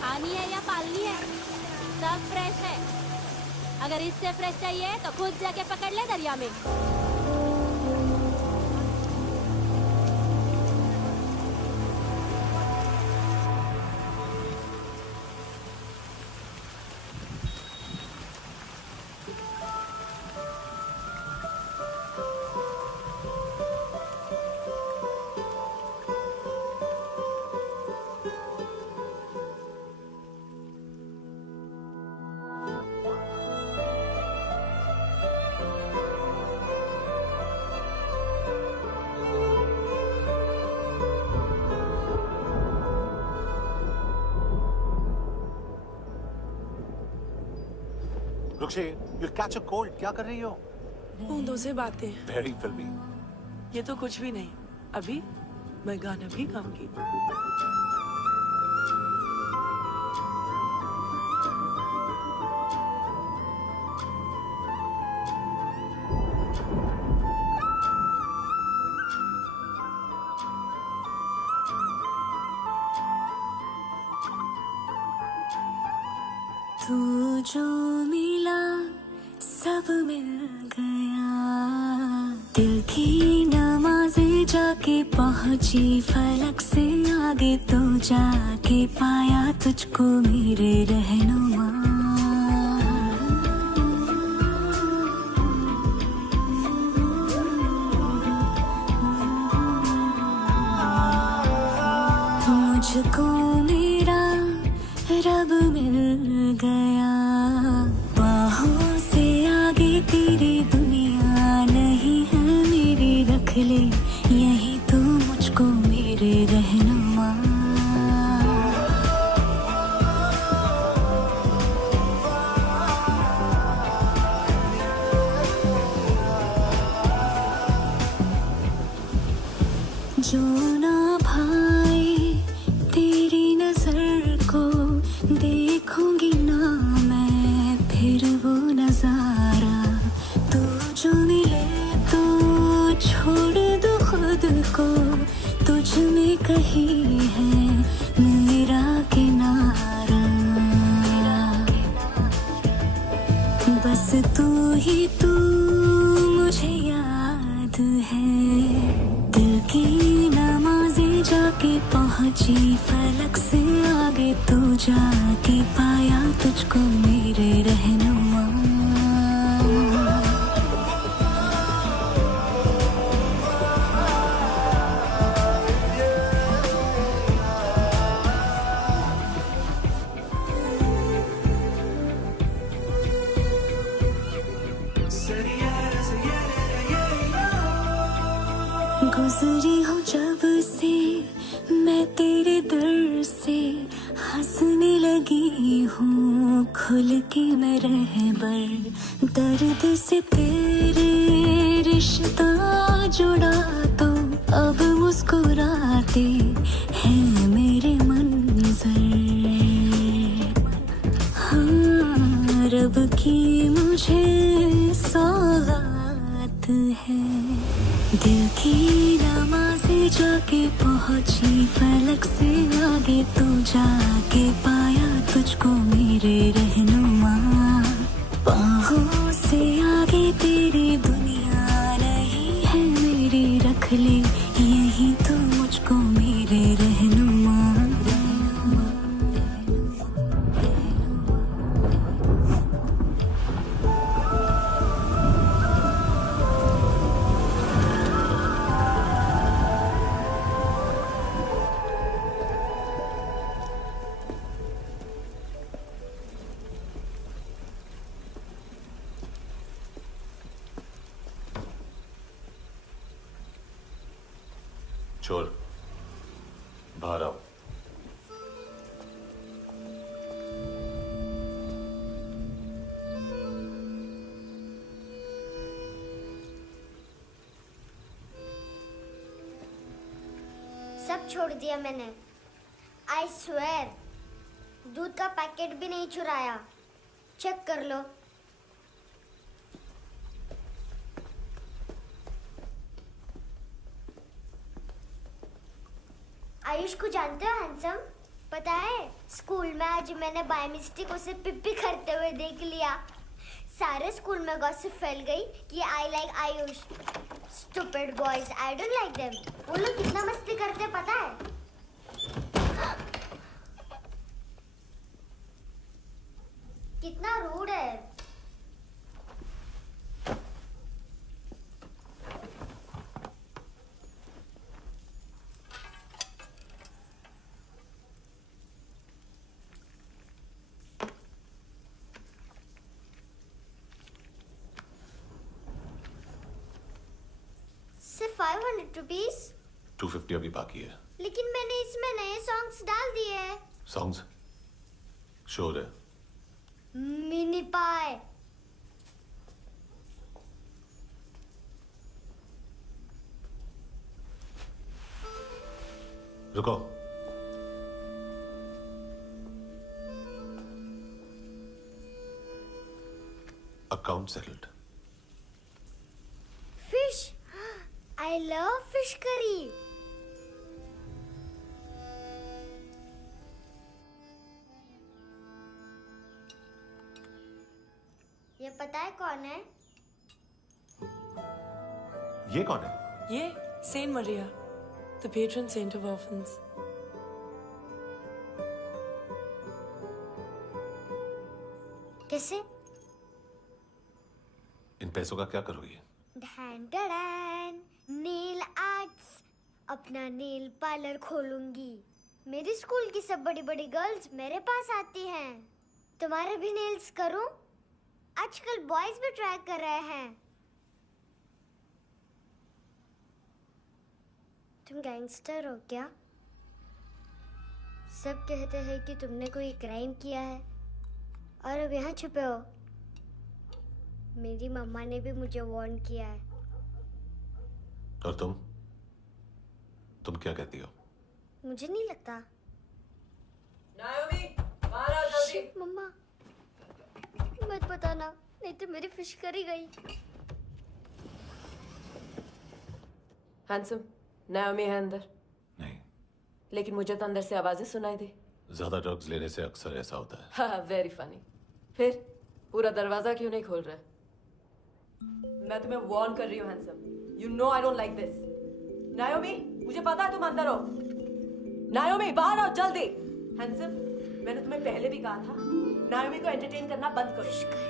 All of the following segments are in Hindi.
पानी है या पालनी है, सब फ्रेश है। अगर इससे फ्रेश चाहिए तो खुद जाके पकड़ ले दरिया में। रुक्षी, you'll catch a cold. क्या कर रही हो? बूंदों से बातें। Very filmy. ये तो कुछ भी नहीं। अभी मैं गाना भी गाऊंगी। तू जो मिला सब मिल गया, दिल की नमाज़ें जाके पहुंची फलक से आगे, तो जाके पाया तुझको मेरे रहनुमा। मुझको मेरा रब मिल गया, बाहों से आगे तेरी दुनिया नहीं है मेरी, रख ले यही तो मुझको मेरे रहनुमा। जो ना भाई तेरी नजर को देखूंगी ना मैं फिर वो नजारा, तू जो मिले तो छोड़ दो खुद को, तुझ में कहीं है मेरा किनारा। बस तू ही तू मुझे याद है, दिल की नमाज़ें जाके पहुंची फलक से आगे, तो जाके पाया तुझको मेरे रहनुमा। गुजरी हूँ जब से मैं तेरे दर से, हंसने लगी हूँ खुल के मैं रहबर, दर्द से तेरे रिश्ता जुड़ा तो अब मुस्कुराते हैं मेरे मंजर। हाँ, रब की मुझे सौगात है, दिल की नमाज़ें जाके पहुंची फलक से आगे, तो जाके पाया तुझको मेरे रहनुमा। बाहों से आगे तेरी दुनिया नहीं है मेरी, रख ले यही तो मुझको मेरे रहनुमा। चोर बाहर आओ। सब छोड़ दिया मैंने। आई स्वेयर, दूध का पैकेट भी नहीं चुराया। चेक कर लो। आयुष को जानते हो हैंडसम? पता है, स्कूल में आज मैंने बाय मिस्टेक उसे पिप्पी करते हुए देख लिया। सारे स्कूल में गॉसिप फैल गई कि I like Ayush. Stupid boys, I don't like them. वो लोग कितना मस्ती करते पता है? कितना रूड है। सिर्फ 500 रुपीस? 250 अभी बाकी है। लेकिन मैंने इसमें नए सॉन्ग्स डाल दिए हैं। सॉन्ग्स? श्योर है? मिनी पाए। रुको। Account settled. Fish, I love fish curry. ये पता है कौन है? ये कौन है? ये saint Maria, the patron saint of orphans. कैसे? इन पैसों का क्या करोगी? ढैन ढैन, नेल आर्ट्स। अपना नेल पार्लर खोलूंगी। मेरी स्कूल की सब बड़ी बड़ी गर्ल्स मेरे पास आती हैं। तुम्हारे भी नेल्स करूं? आजकल बॉयज भी ट्राई कर रहे हैं। तुम गैंगस्टर हो क्या? सब कहते हैं कि तुमने कोई क्राइम किया है और अब यहाँ छुपे हो। मेरी मम्मा ने भी मुझे वार्न किया है। और तुम क्या कहती हो? मुझे नहीं लगता। नायोमी, बाहर आओ जल्दी। शिट, मम्मा मत बताना, नहीं तो मेरी फिश करी गई। हैंडसम, नायोमी है अंदर। नहीं। लेकिन मुझे तो अंदर से आवाजें सुनाई दी। ज्यादा ड्रग्स लेने से अक्सर ऐसा होता है। हाँ, वेरी फनी। फिर पूरा दरवाजा क्यों नहीं खोल रहा? मैं तुम्हें वार्न कर रही हूँ handsome. You know I don't like this. नायोमी, मुझे पता है तुम अंदर हो। नायोमी, बाहर आओ जल्दी। हैंडसम, मैंने तुम्हें पहले भी कहा था नायोमी को एंटरटेन करना बंद करो।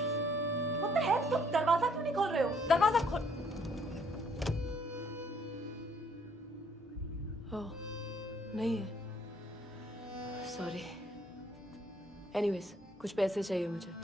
What the heck? तुम दरवाजा क्यों नहीं खोल रहे हो? दरवाजा खोल। ओह, नहीं है। सॉरी। एनीवेज, कुछ पैसे चाहिए मुझे।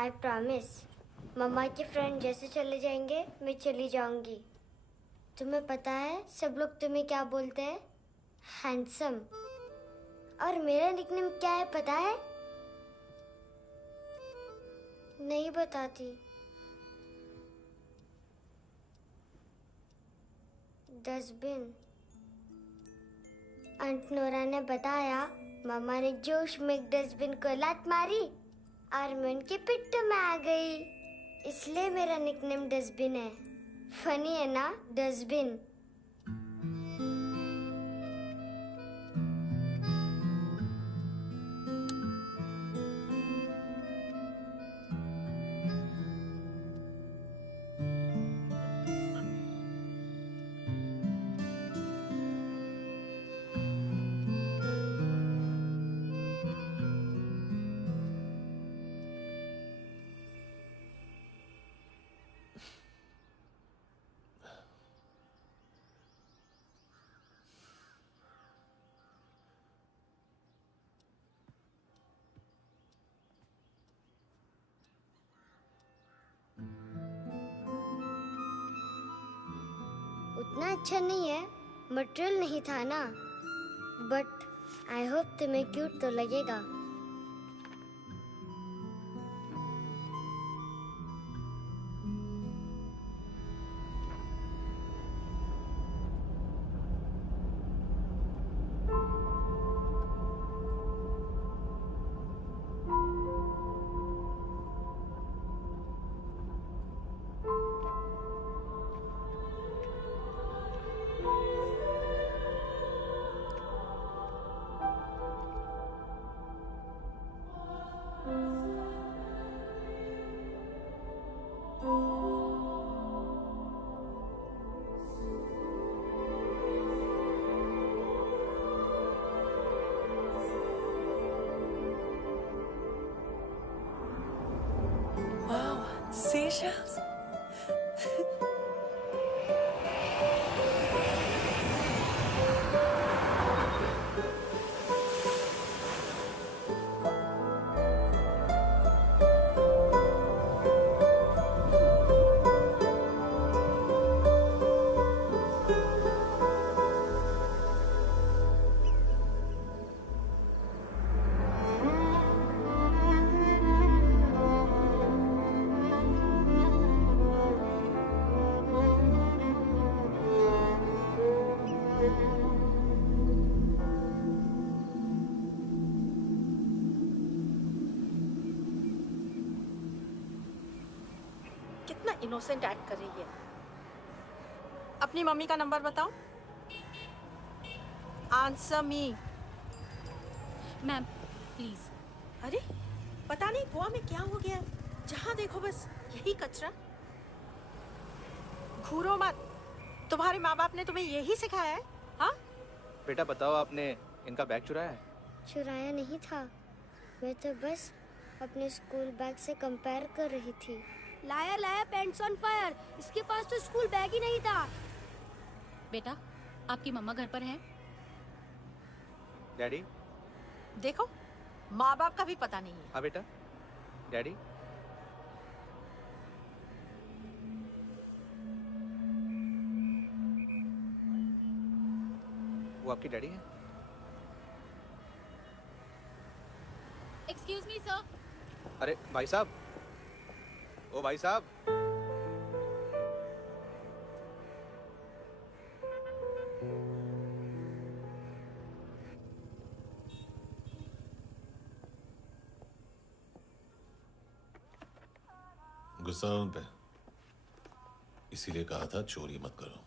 आई प्रॉमिस, मम्मा के फ्रेंड जैसे चले जाएंगे मैं चली जाऊंगी। तुम्हें पता है सब लोग तुम्हें क्या बोलते हैं? हैंडसम। और मेरा निकनेम क्या है पता है? नहीं बताती। डस्टबिन। आंट नोरा ने बताया मामा ने जोश में एक डस्टबिन को लात मारी और मैं उनके पिट्ठू में आ गई, इसलिए मेरा निकनेम डस्टबिन है। फनी है ना, डस्टबिन। इतना अच्छा नहीं है, मटेरियल नहीं था ना, बट आई होप तुम्हें क्यूट तो लगेगा। Wow, seashells? कितना इनोसेंट एक्ट कर रही है। अपनी मम्मी का नंबर बताओ। Answer me. Ma'am please. अरे पता नहीं गोवा में क्या हो गया, जहाँ देखो बस यही कचरा। घूरो मत, तुम्हारे माँ बाप ने तुम्हें यही सिखाया है? हाँ बेटा बताओ, आपने इनका बैग चुराया है? चुराया नहीं था, मैं तो बस अपने स्कूल बैग से कंपेयर कर रही थी। लाया लाया पैंट्स ऑन फायर, इसके पास तो स्कूल बैग ही नहीं था। बेटा आपकी मम्मा घर पर हैं? डैडी? देखो माँ बाप का भी पता नहीं है। हाँ बेटा। डैडी? वो आपकी डैडी है? Excuse me sir. अरे भाई साहब, ओ भाई साहब। गुस्सा उन पे, इसीलिए कहा था चोरी मत करो।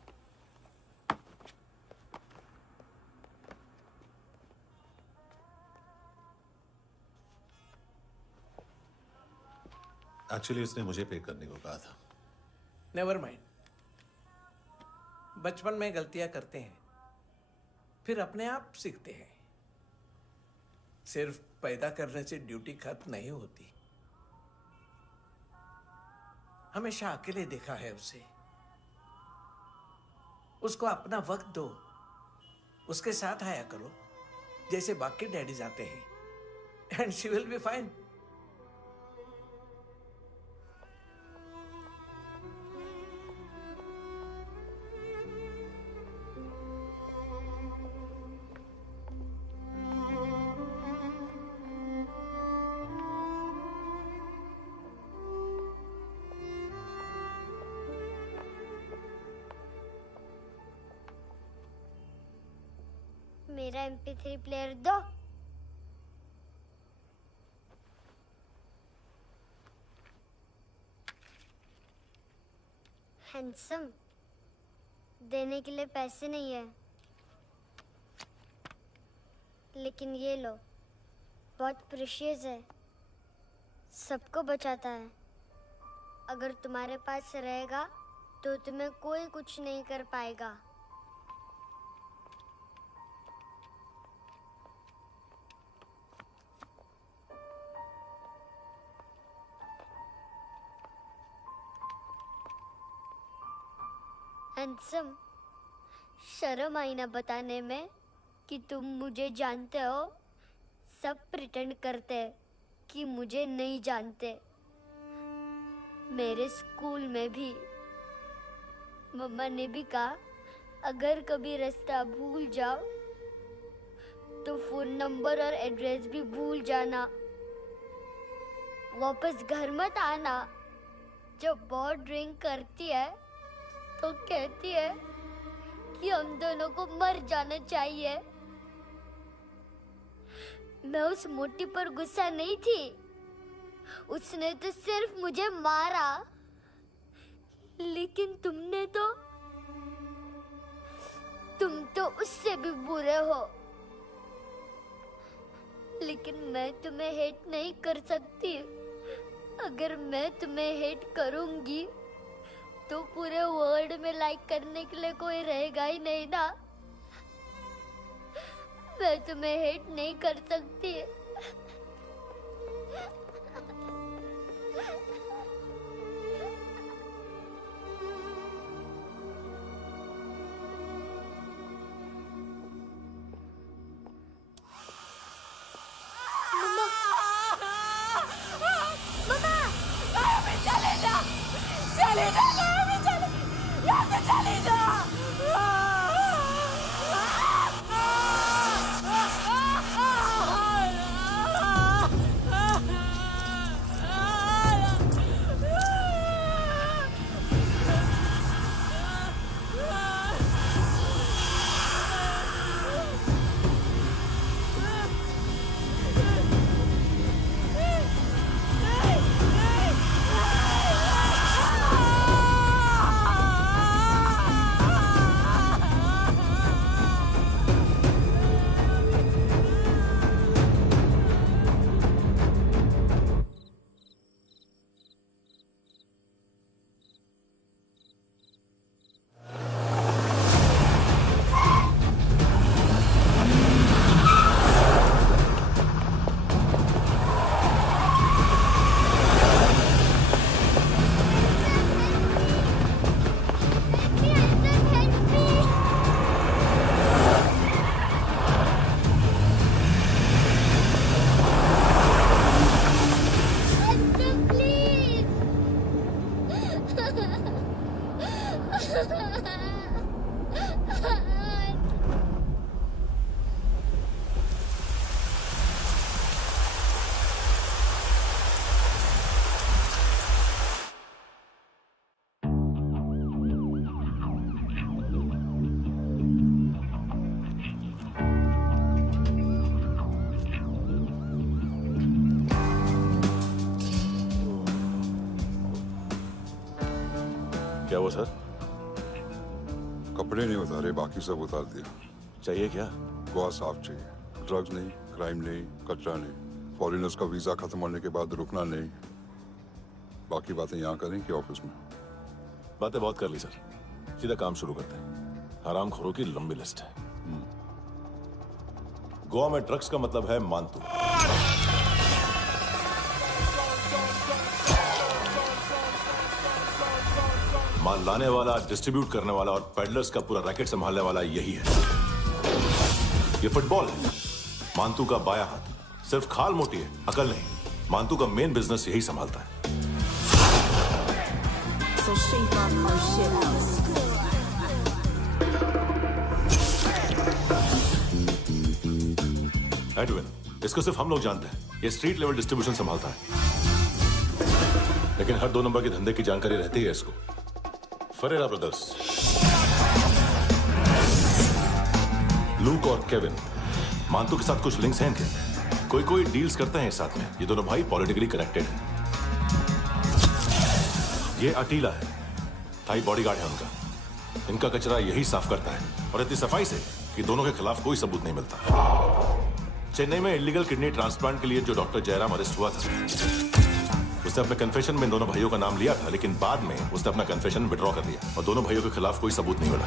एक्चुअली उसने मुझे पे करने को कहा था। नेवर माइंड, बचपन में गलतियां करते हैं, फिर अपने आप सीखते हैं। सिर्फ पैदा करने से ड्यूटी खत्म नहीं होती। हमेशा अकेले देखा है उसे। उसको अपना वक्त दो, उसके साथ आया करो जैसे बाकी डैडीज आते हैं, and she will be fine. मेरा MP3 प्लेयर दो। हैंडसम, देने के लिए पैसे नहीं है, लेकिन ये लो, बहुत प्रेशियस है, सबको बचाता है। अगर तुम्हारे पास रहेगा तो तुम्हें कोई कुछ नहीं कर पाएगा। हैंडसम, शर्म आई ना बताने में कि तुम मुझे जानते हो। सब प्रिटेंड करते हैं कि मुझे नहीं जानते। मेरे स्कूल में भी मम्मा ने भी कहा अगर कभी रास्ता भूल जाओ तो फोन नंबर और एड्रेस भी भूल जाना। वापस घर मत आना। जब बहुत ड्रिंक करती है तो कहती है कि हम दोनों को मर जाना चाहिए। मैं उस मोटी पर गुस्सा नहीं थी, उसने तो सिर्फ मुझे मारा। लेकिन तुम तो उससे भी बुरे हो। लेकिन मैं तुम्हें हेट नहीं कर सकती। अगर मैं तुम्हें हेट करूंगी तो पूरे वर्ल्ड में लाइक करने के लिए कोई रहेगा ही नहीं ना। मैं तुम्हें हेट नहीं कर सकती। क्या हुआ सर? कपड़े नहीं उतारे, बाकी सब उतार दिया। चाहिए क्या? गोवा साफ चाहिए। ड्रग्स नहीं, क्राइम नहीं, कचरा नहीं। फॉरेनर्स का वीजा खत्म होने के बाद रुकना नहीं। बाकी बातें यहाँ करें कि ऑफिस में? बातें बहुत कर ली सर, सीधा काम शुरू करते हैं। हरामखोरों की लंबी लिस्ट है। गोवा में ड्रग्स का मतलब है मानतू। माल लाने वाला, डिस्ट्रीब्यूट करने वाला और पेडलर्स का पूरा रैकेट संभालने वाला यही है। ये फुटबॉल है, मानतू का बायां हाथ। सिर्फ खाल मोटी है, अकल नहीं। मानतू का मेन बिजनेस यही संभालता है। एडविन, इसको सिर्फ हम लोग जानते हैं। ये स्ट्रीट लेवल डिस्ट्रीब्यूशन संभालता है, लेकिन हर 2 नंबर के धंधे की जानकारी रहती है इसको। फरेरा ब्रदर्स, लूक और केविन, मानतू के साथ कुछ लिंक्स हैं इनके। कोई डील्स करते हैं साथ में। ये दोनों भाई पॉलिटिकली कनेक्टेड हैं। ये अटीला है, थाई बॉडीगार्ड है उनका। इनका कचरा यही साफ करता है, और इतनी सफाई से कि दोनों के खिलाफ कोई सबूत नहीं मिलता। चेन्नई में इलीगल किडनी ट्रांसप्लांट के लिए जो डॉक्टर जयराम अरेस्ट हुआ था, उसने अपने कन्फेशन में दोनों भाइयों का नाम लिया था, लेकिन बाद में उसने अपना कन्फेशन विड्रॉ कर दिया और दोनों भाइयों के खिलाफ कोई सबूत नहीं मिला।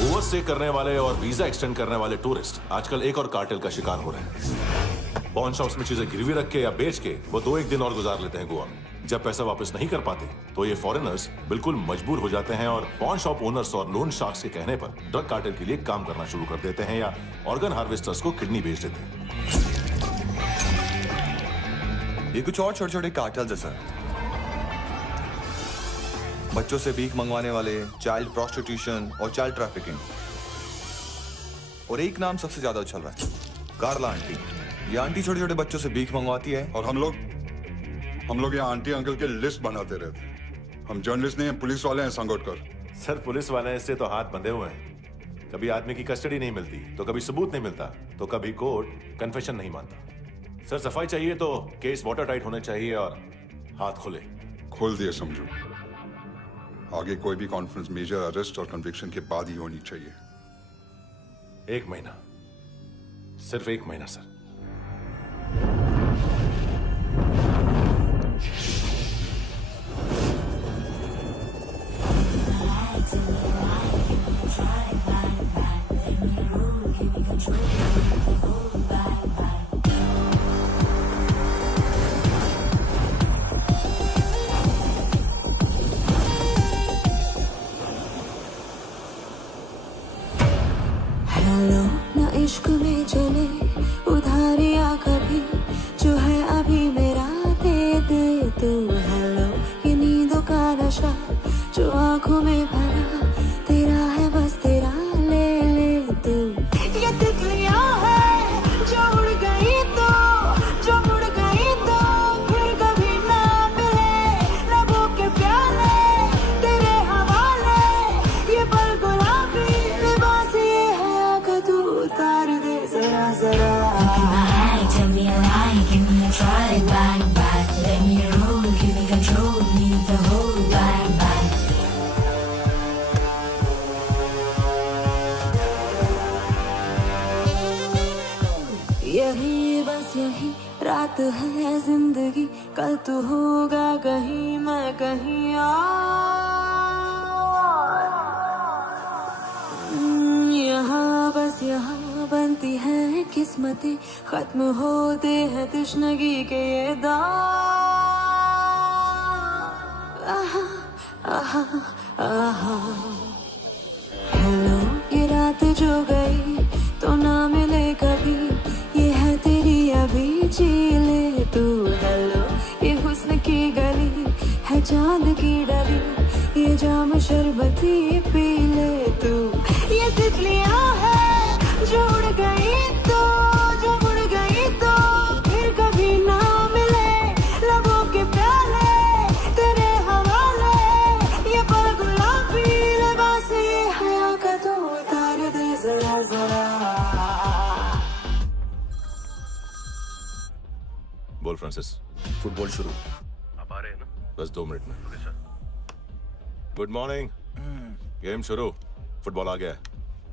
ओवरस्टे करने वाले और वीजा एक्सटेंड करने वाले टूरिस्ट आजकल एक और कार्टेल का शिकार हो रहे हैं। पॉन शॉप्स में चीजें गिरवी रख के या बेच के वो 2-1 दिन और गुजार लेते हैं गोवा में। जब पैसा वापस नहीं कर पाते तो ये फॉरेनर्स बिल्कुल मजबूर हो जाते हैं और पॉन शॉप ओनर्स और लोन शार्क्स के कहने पर ड्रग कार्टेल के लिए काम करना शुरू कर देते हैं या ऑर्गन हार्वेस्टर्स को किडनी बेच देते हैं। ये कुछ और छोटे छोटे कार्टेल्स है सर। बच्चों से भीख मंगवाने वाले, चाइल्ड प्रोस्टिट्यूशन और चाइल्ड ट्रैफिकिंग। और एक नाम सबसे ज्यादा उछल रहा है, कार्ला आंटी। ये आंटी छोटे छोटे बच्चों से भीख मंगवाती है। और हम लोग यहाँ आंटी अंकल के लिस्ट बनाते रहते। हम जर्नलिस्ट नहीं हैं, पुलिस वाले हैं संगोटकर। सर पुलिस वाले इससे तो हाथ बंधे हुए हैं। कभी आदमी की कस्टडी नहीं मिलती, तो कभी सबूत नहीं मिलता, तो कभी कोर्ट कन्फेशन नहीं मानता। सर सफाई चाहिए तो केस वाटर टाइट होने चाहिए और हाथ खुले। खोल दिए समझो। आगे कोई भी कॉन्फ्रेंस मेजर अरेस्ट और कन्विक्शन के बाद ही होनी चाहिए। 1 महीना, सिर्फ 1 महीना सर। हेलो ना इश्क में चले उधारिया कभी, जो है अभी मेरा दे दे तू। हेलो ये नींदों का नशा जो आंखों में भरा, तेरा है बस तेरा, ले ले तू। ये तितलियां है जो उड़ गई तो, जो उड़ गई तो फिर कभी ना मिले। लबों के प्याले तेरे हवाले, ये पल गुलाबी लिबास ये है, आकर तू उतार दे जरा जरा। Tell me a lie, give me a try, bang bang. Let me roll, give me control, need the whole bang bang. यही बस यही रात है जिंदगी, कल तू होगा कहीं मैं कहीं और। यहाँ बस यहाँ बनती है किस्मतें, खत्म होते हैं तश्नगी के ये दाग। आहा आहा आहा। हेलो ये रात जो गई तो ना मिले कभी, ये है तेरी अभी, जी ले तू। हेलो ये हुस्न की गली है चांद की डली, ये जाम शरबती पी ले तू। ये तितलियां है जो उड़ गई तो, जो उड़ गई तो फिर कभी ना मिले। लबों के प्याले तेरे हवाले, ये पल गुलाबी लिबास ये हया का तू उतार दे जरा जरा। बोल फ्रांसिस। फुटबॉल शुरू। आप आ रहे हैं ना? बस 2 मिनट में। Good morning. गेम शुरू। फुटबॉल आ गया है।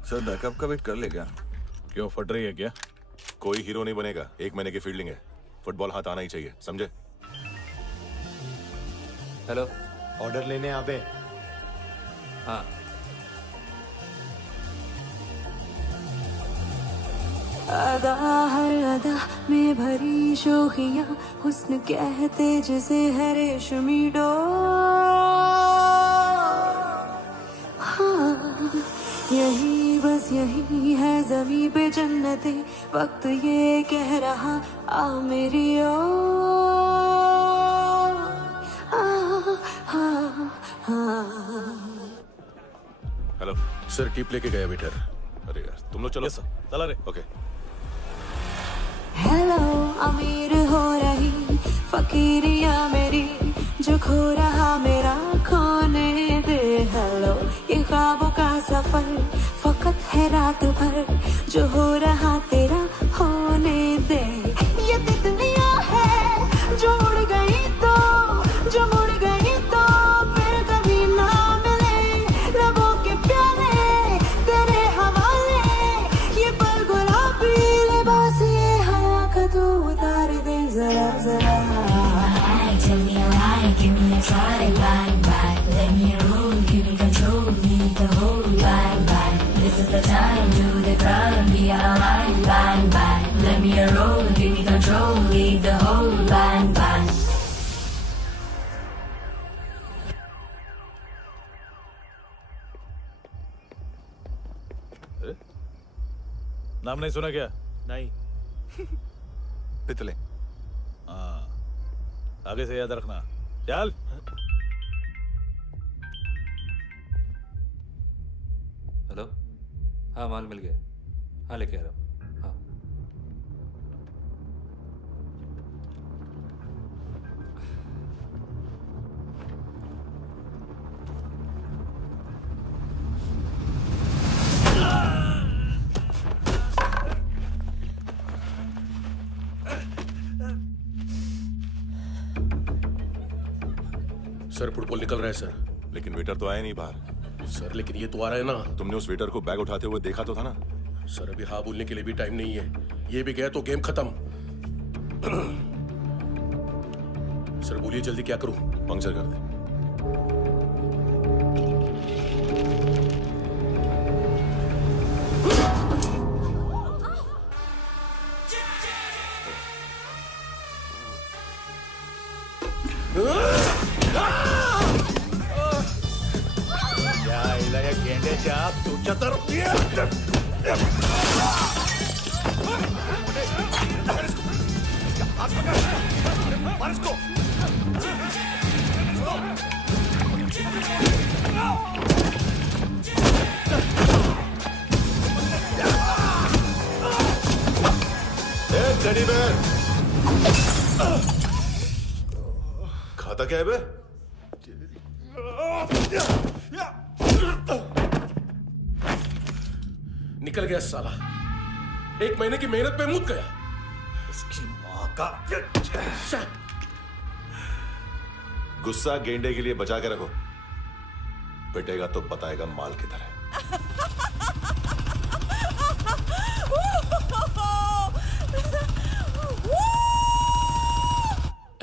सर बैकअप का वेट कर ले क्या? क्यों फट रही है क्या? कोई हीरो नहीं बनेगा, 1 महीने की फील्डिंग है। फुटबॉल हाथ आना ही चाहिए, समझे? हेलो, ऑर्डर लेने आबे। हाँ। अदा हर अदा में भरी शोखियां, हुस्न कहते जिसे है रेशमी डोर। हाँ यही बस यही है ज़मीं पे जन्नते, वक्त ये कह रहा आ मेरी ओर। हेलो सर, टिप लेके गया वेटर। अरे यार तुम लोग चलो। चला रे। ओके। हेलो अमीर हो रही फकीरिया मेरी, जो खो रहा मेरा खोने दे। हेलो ये ख्वाबों का सफर फकत है रात भर, जो हो रहा तेरा होने दे। ये तितलियां है जो उड़ गई तो, जो उड़ गई तो फिर कभी ना मिले। लबों के प्याले तेरे हवाले, ये पल गुलाबी लिबास ये हवा का तू उतार दे जरा जरा। Tell me a lie, give me a try, bang bang. Let me roll, give me control, need the whole bang bang. This is the time, do the crime, be alive, bang bang. Let me roll, give me control, need the whole bang bang. नाम नहीं सुना क्या? नहीं। पितले। हाँ, आगे से याद रखना। चल। हाँ माल मिल गया। हाँ लेके आ रहा हूँ। हाँ सर फुटबॉल निकल रहा है सर। लेकिन वेटर तो आया नहीं बाहर। सर लेकिन ये तो आ रहा है ना। तुमने उस वेटर को बैग उठाते हुए देखा तो था ना। सर अभी हाँ बोलने के लिए भी टाइम नहीं है। ये भी गया तो गेम खत्म। सर बोलिए जल्दी क्या करूं? पंक्चर कर दे। खाता क्या है बे? निकल गया साला। 1 महीने की मेहनत पे मुक गया। उसकी माँ का गुस्सा गेंडे के लिए बचा के रखो। पिटेगा तो बताएगा माल किधर है।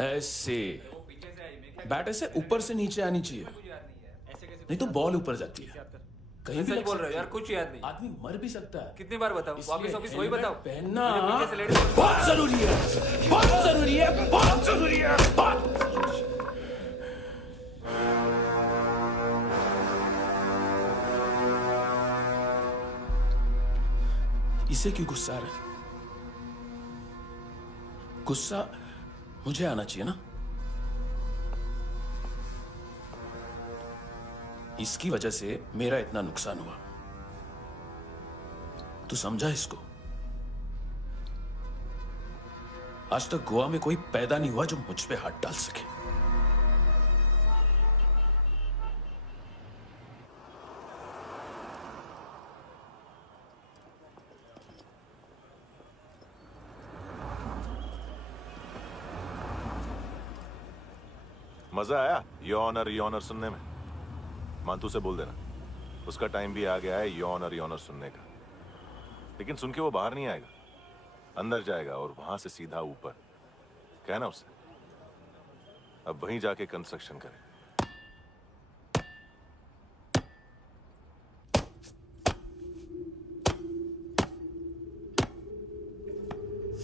ऐसे बैट ऐसे ऊपर से नीचे आनी चाहिए, नहीं तो बॉल ऊपर जाती है। कहीं भी बोल रहे हो यार, कुछ याद नहीं। आदमी मर भी सकता है। कितनी बार बताओ? वापिस वही बताओ। पहनना बहुत जरूरी है, बहुत जरूरी है, बहुत जरूरी है, बहुत। इसे क्यों गुस्सा आ रहा है? गुस्सा मुझे आना चाहिए ना। इसकी वजह से मेरा इतना नुकसान हुआ। तू समझा इसको? आज तक गोवा में कोई पैदा नहीं हुआ जो मुझ पे हाथ डाल सके। मजा आया योर ऑनर सुनने में? मांतू से बोल देना उसका टाइम भी आ गया है योर ऑनर सुनने का। लेकिन सुन के वो बाहर नहीं आएगा, अंदर जाएगा और वहां से सीधा ऊपर। कहना उसे अब वहीं जाके कंस्ट्रक्शन करे।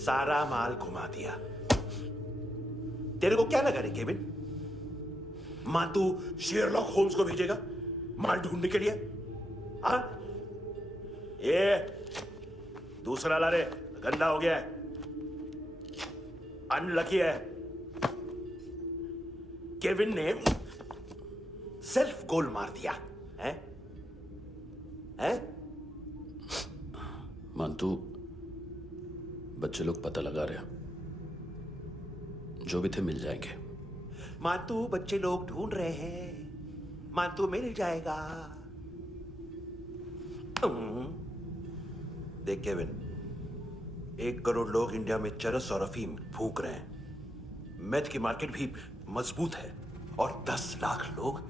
सारा माल घुमा दिया। तेरे को क्या लगा रे केविन? मांतू शेरलॉक होम्स को भेजेगा माल ढूंढने के लिए? हाँ? ये दूसरा ला रे, गंदा हो गया है, अनलकी है। केविन ने सेल्फ गोल मार दिया है? हैं? मांतू बच्चे लोग पता लगा रहे हैं, जो भी थे मिल जाएंगे। मांतू बच्चे लोग ढूंढ रहे हैं, मांतू मिल जाएगा। देख केविन, 1 करोड़ लोग इंडिया में चरस और अफीम फूंक रहे हैं। मेथ की मार्केट भी मजबूत है और 10 लाख लोग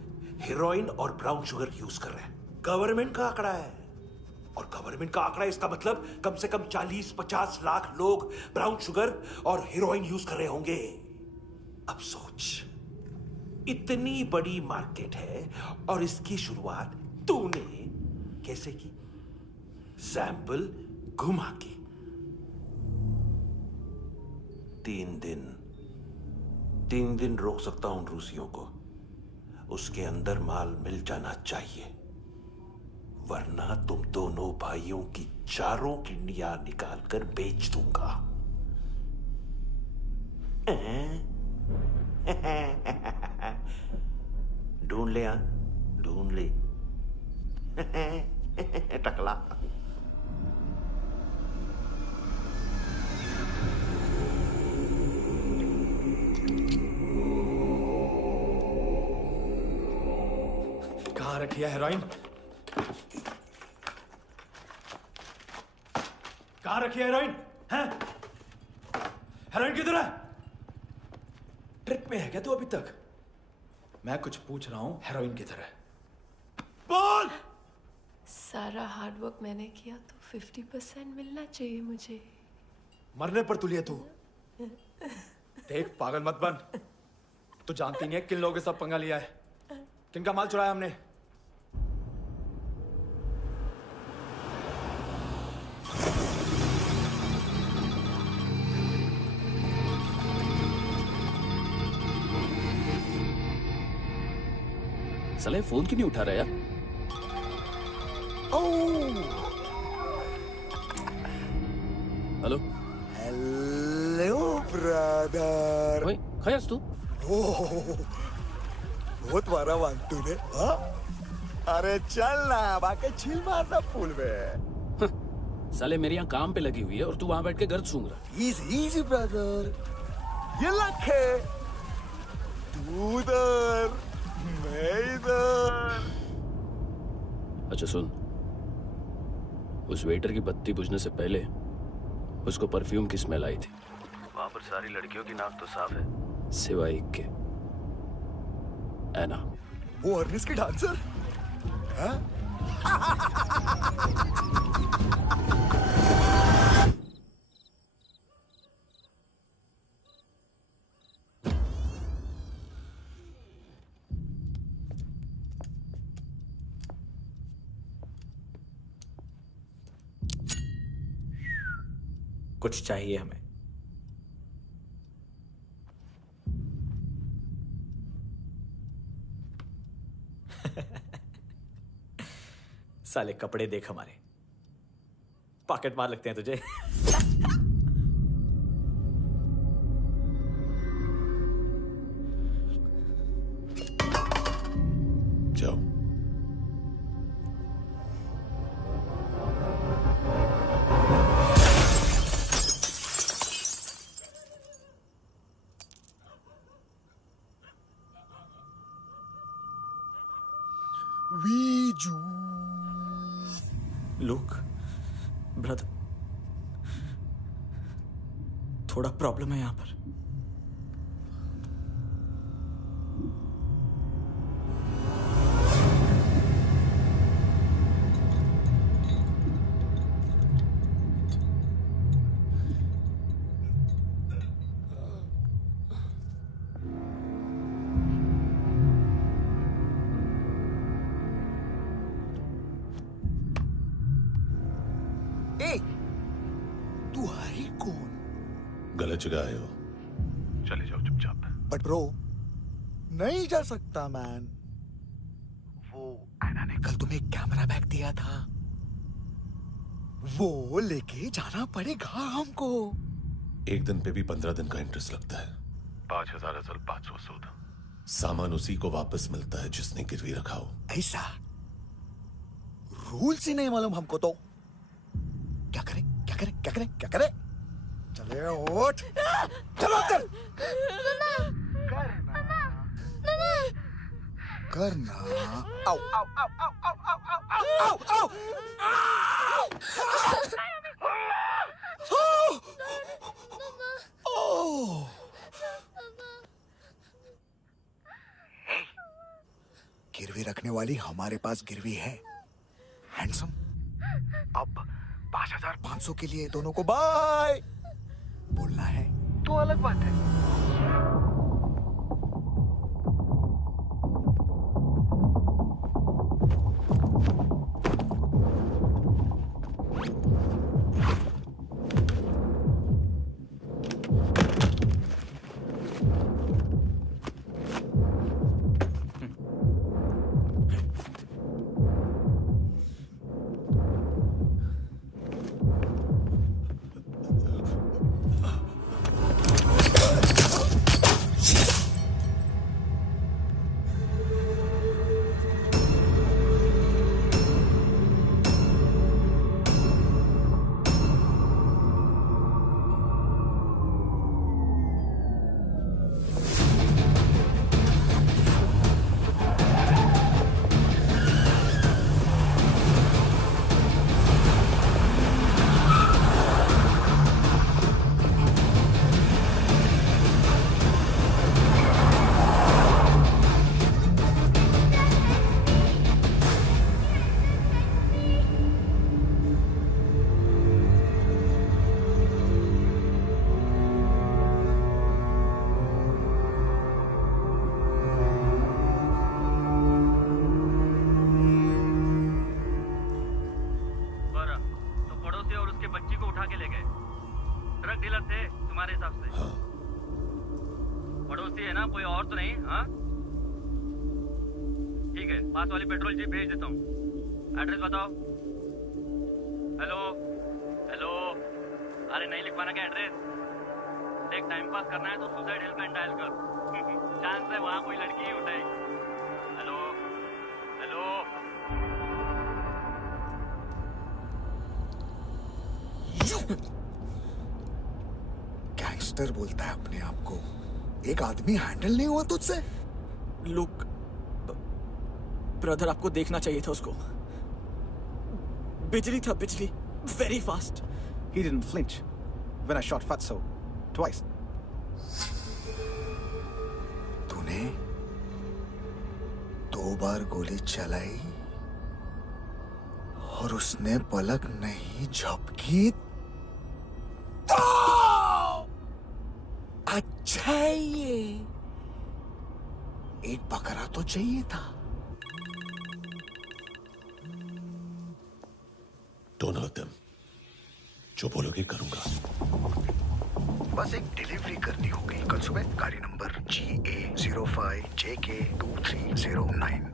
हेरोइन और ब्राउन शुगर यूज कर रहे हैं। गवर्नमेंट का आंकड़ा है, और गवर्नमेंट का आंकड़ा इसका मतलब कम से कम 40-50 लाख लोग ब्राउन शुगर और हेरोइन यूज कर रहे होंगे। अब सोच, इतनी बड़ी मार्केट है और इसकी शुरुआत तूने कैसे की? सैंपल घुमा के। 3 दिन रोक सकता हूं रूसियों को, उसके अंदर माल मिल जाना चाहिए, वरना तुम दोनों भाइयों की 4 किडनियां निकालकर बेच दूंगा। ढूंढ ले, ढूंढ ले टकला। रखी है हेरोइन? कहाँ रखी है हेरोइन? हैं? हेरोइन किधर है? ट्रिप में है क्या तू अभी तक? मैं कुछ पूछ रहा हूं, हेरोइन किधर है? बोल! सारा हार्डवर्क मैंने किया तो 50% मिलना चाहिए मुझे। मरने पर तुलिए तू। देख पागल मत बन। तू जानती नहीं है किन लोगों के साथ पंगा लिया है, किनका माल चुराया हमने। साले फोन क्यों नहीं उठा रहा यार? Hello hello brother. ओए खयास तू? बहुत मारा वांग तूने, हाँ? अरे चल ना, बाकी चिल मारना पूल में। साले मेरी यहाँ काम पे लगी हुई है और तू वहां बैठ के गर्द सूंघ रहा। इजी ब्रदर, ये लक है। तू उधर, मैं इधर। अच्छा सुन, उस वेटर की बत्ती बुझने से पहले उसको परफ्यूम की स्मेल आई थी। वहां पर सारी लड़कियों की नाक तो साफ है, सिवाय एक के, एना। वो अर्निस की डांसर? हाँ? कुछ चाहिए हमें। साले कपड़े देख हमारे, पॉकेट मार लगते हैं तुझे। जाओ। लुक ब्रदर, थोड़ा प्रॉब्लम है यहाँ पर। तू है कौन? गलत जगह आए हो, चले जाओ चुपचाप। बट ब्रो, नहीं जा सकता मैन। वो एना ने कल तुम्हें एक कैमरा बैग दिया था, वो लेके जाना पड़ेगा हमको। एक दिन पे भी 15 दिन का इंटरेस्ट लगता है। 5,000 असल 500 सूद। सामान उसी को वापस मिलता है जिसने गिरवी रखा हो। ऐसा रूल्स ही नहीं मालूम हमको तो। क्या करें क्या करें क्या करें क्या करें? चले उठ, चलो चल। करना आओ आओ आओ आओ आओ आओ आओ आओ। गिरवी रखने वाली हमारे पास गिरवी है। हैंडसम, अब 5,500 के लिए दोनों को बाय बोलना है तो अलग बात है। गए। ट्रक डीलर थे तुम्हारे हिसाब से? हाँ। पड़ोसी है ना, कोई और तो नहीं? हाँ ठीक है, पास वाली पेट्रोल जीप भेज देता हूँ। एड्रेस बताओ। हेलो हेलो, अरे नहीं लिखवाना क्या एड्रेस? देख टाइम पास करना है तो सुसाइड हेल्पलाइन डायल कर। चांस है वहाँ कोई लड़की ही उठाएगी। Hello hello. गैंगस्टर बोलता है अपने आप को। एक आदमी हैंडल नहीं हुआ तुझसे? लुक ब्रदर, आपको देखना चाहिए था उसको। बिजली था, बिजली, very fast. He didn't flinch when I shot Fatso twice. तूने 2 बार गोली चलाई और उसने पलक नहीं झपकी तो अच्छा है ये। एक बकरा तो चाहिए था। Don't hurt them. जो बोलोगे करूंगा। बस एक डिलीवरी करनी होगी कल सुबह। गाड़ी नंबर GA05JK2309।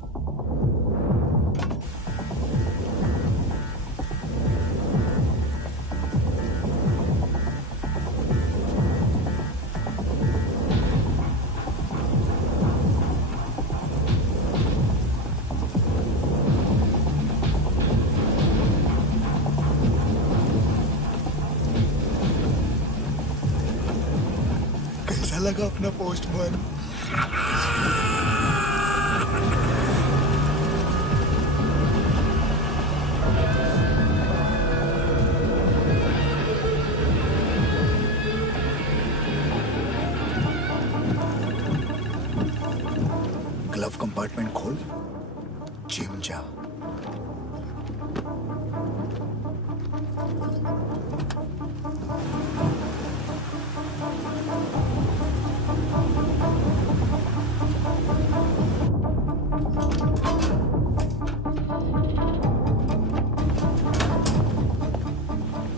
कैसा लगा अपना पोस्टमैन? ग्लव कंपार्टमेंट खोल, जिम जा।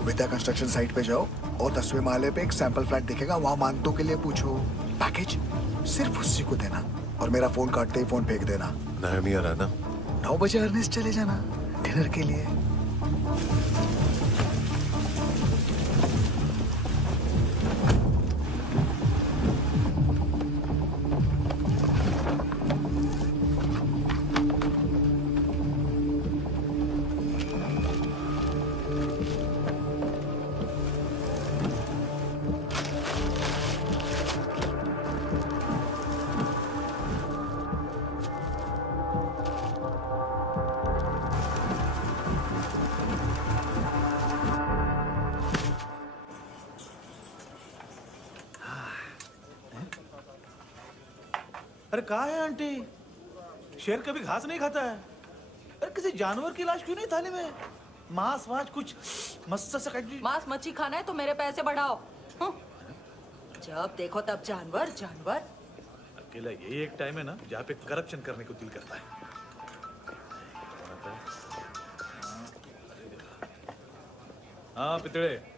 विद्या कंस्ट्रक्शन साइट पे जाओ और 10वें माले पे एक सैंपल फ्लैट दिखेगा, वहां मानतों के लिए पूछो। पैकेज सिर्फ उसी को देना और मेरा फोन काटते ही फोन फेंक देना। नायोमी आ रहा है ना? 9 बजे अर्नेस्ट चले जाना डिनर के लिए। अरे कहाँ है आंटी? शेर कभी घास नहीं खाता है। अरे किसी जानवर की लाश क्यों नहीं थाली में? मांस वास कुछ मस्त सा कट। मांस मच्छी खाना है तो मेरे पैसे बढ़ाओ। जब देखो तब जानवर जानवर। अकेला यही एक टाइम है ना जहाँ पे करप्शन करने को दिल करता है। हाँ पितड़े।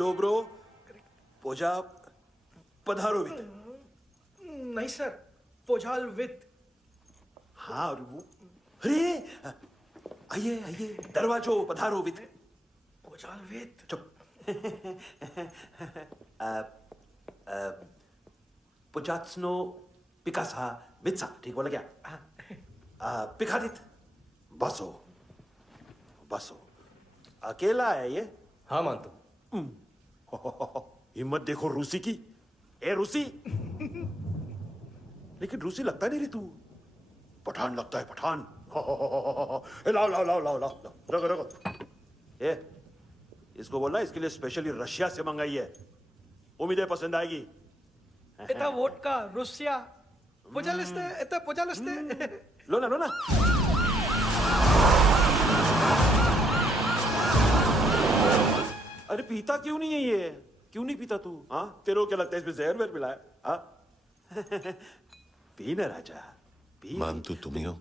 डोब्रो पोजा पधारोवित। नहीं सर, पोझाल विथ। हाँ और वो, अरे आइए आइए, दरवाजो पधारोवित। पोझाल विथ। चुप, पुचात्सनो पिकासा मित्सा, ठीक बोला क्या? पिखादित बसो बसो। अकेला है ये? हाँ मानतो। हिम्मत देखो रूसी की। ए रूसी, लेकिन रूसी लगता नहीं रे तू, पठान लगता है, पठान। लाओ लाओ लाओ लाओ लाओ, रखो रखो। ए, इसको बोलना इसके लिए स्पेशली रशिया से मंगाई है, उम्मीद है पसंद आएगी। इतना वोडका रुसिया पोजालिस्ते, इतना पोजालिस्ते। लो ना लो ना। अरे पीता क्यों नहीं है ये? क्यों नहीं पीता तू? हाँ, तेरे को क्या लगता है इसमें जहर वहर मिला है? हाँ? पी ना राजा, पी। मानतू तुम ही हो?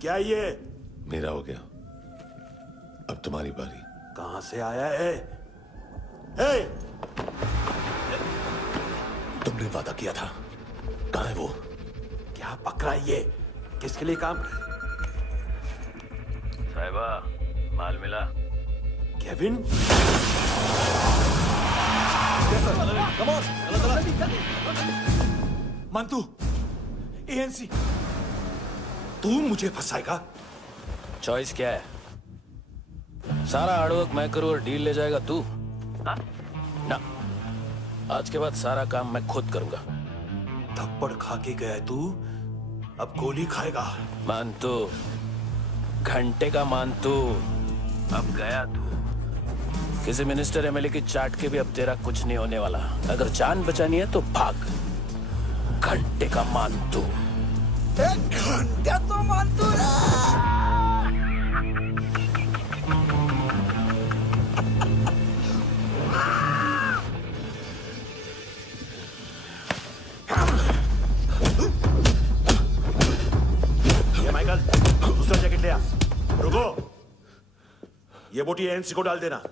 क्या ये? मेरा हो गया, अब तुम्हारी बारी। कहां से आया है? हे! तुमने वादा किया था, कहां है वो? क्या पकड़ा ये? किसके लिए काम? साहिबा, माल मिला? केविन? मंतू, एएनसी। तू मुझे फंसाएगा? चॉइस क्या है? सारा हार्डवर्क मैं करूं और डील ले जाएगा तू? ना, आज के बाद सारा काम मैं खुद करूंगा। थप्पड़ खा के गया तू, अब गोली खाएगा। मानतू, घंटे का मानतू, अब गया तू। किसी मिनिस्टर एमएलए की चाट के भी अब तेरा कुछ नहीं होने वाला। अगर जान बचानी है तो भाग। घंटे का मानतू। एक घंटा तो मानतू रहा। ये माइकल, दूसरा जैकेट ले आ। रुको, ये बोटी एएनसी को डाल देना।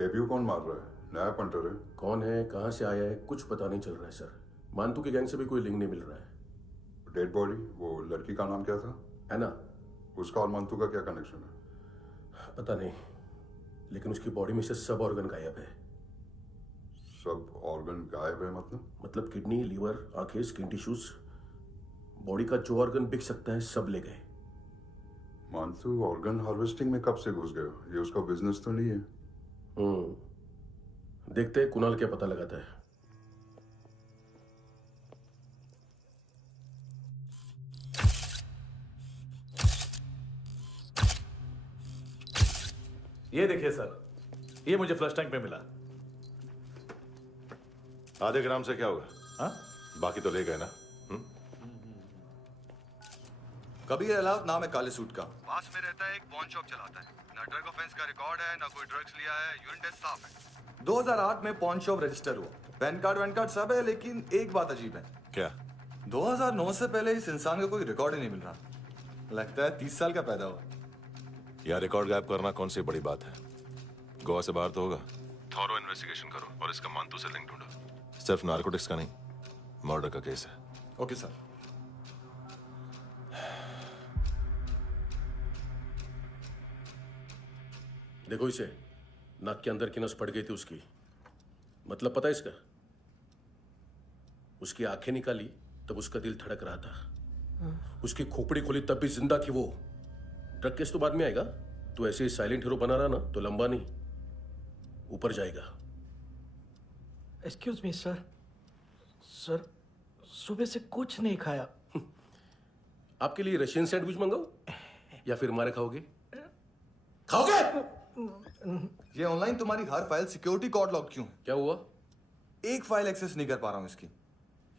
डेब्यू कौन मार रहा है? नया पंटर है। कौन है, कहाँ से आया है, कुछ पता नहीं चल रहा है सर। मानतू की गैंग से भी कोई लिंक नहीं मिल रहा है। डेड बॉडी, वो लड़की का नाम क्या था? एना। उसका और मानतू का क्या कनेक्शन है? पता नहीं, लेकिन उसकी बॉडी में से सब ऑर्गन गायब है। सब ऑर्गन गायब है मतलब किडनी, लीवर, आंखें, स्किन टिश्यूज, बॉडी का जो ऑर्गन बिक सकता है सब ले गए। मानतू ऑर्गन हार्वेस्टिंग में कब से घुस गए? ये उसका बिजनेस तो नहीं है? देखते हैं कुणाल क्या पता लगाता है। ये देखिए सर, ये मुझे फ्लश टैंक में मिला। आधे ग्राम से क्या होगा? हाँ? बाकी तो ले गए ना? कबीर अलाउद्दीन नाम है काले सूट का। पास में रहता है, एक पॉन शॉप चलाता है। ना ड्रग ऑफेंस का रिकॉर्ड है, ना कोई ड्रग्स लिया है, यूरिन टेस्ट साफ है। 2008 में पॉन शॉप रजिस्टर हुआ, पैन कार्ड सब है, लेकिन एक बात अजीब है। क्या? 2009 से पहले इस इंसान का कोई रिकॉर्ड ही नहीं मिल रहा। लगता है 30 साल का पैदा हुआ। यार रिकॉर्ड गायब करना कौन सी बड़ी बात है? गोवा से बाहर तो होगा। थॉरो इन्वेस्टिगेशन करो और इसका मानतू से लिंक ढूंढो। सिर्फ नारकोटिक्स का नहीं, मर्डर का केस है। Okay sir. देखो इसे, नाक के अंदर की नस फट गई थी उसकी। मतलब पता है इसका? उसकी आंखें निकाली तब उसका दिल धड़क रहा था। उसकी खोपड़ी खोली तब भी जिंदा थी वो। ड्रग केस तो बाद में आएगा। तो ऐसे ही साइलेंट हीरो बना रहा ना तो लंबा नहीं, ऊपर जाएगा। एक्सक्यूज मी सर, सर सुबह से कुछ नहीं खाया। आपके लिए रशियन सैंडविच मंगाओ या फिर मारे खाओगे? खाओगे? ये ऑनलाइन तुम्हारी हर फाइल सिक्योरिटी कोड लॉक क्यों? क्या हुआ? एक फाइल एक्सेस नहीं कर पा रहा हूं इसकी।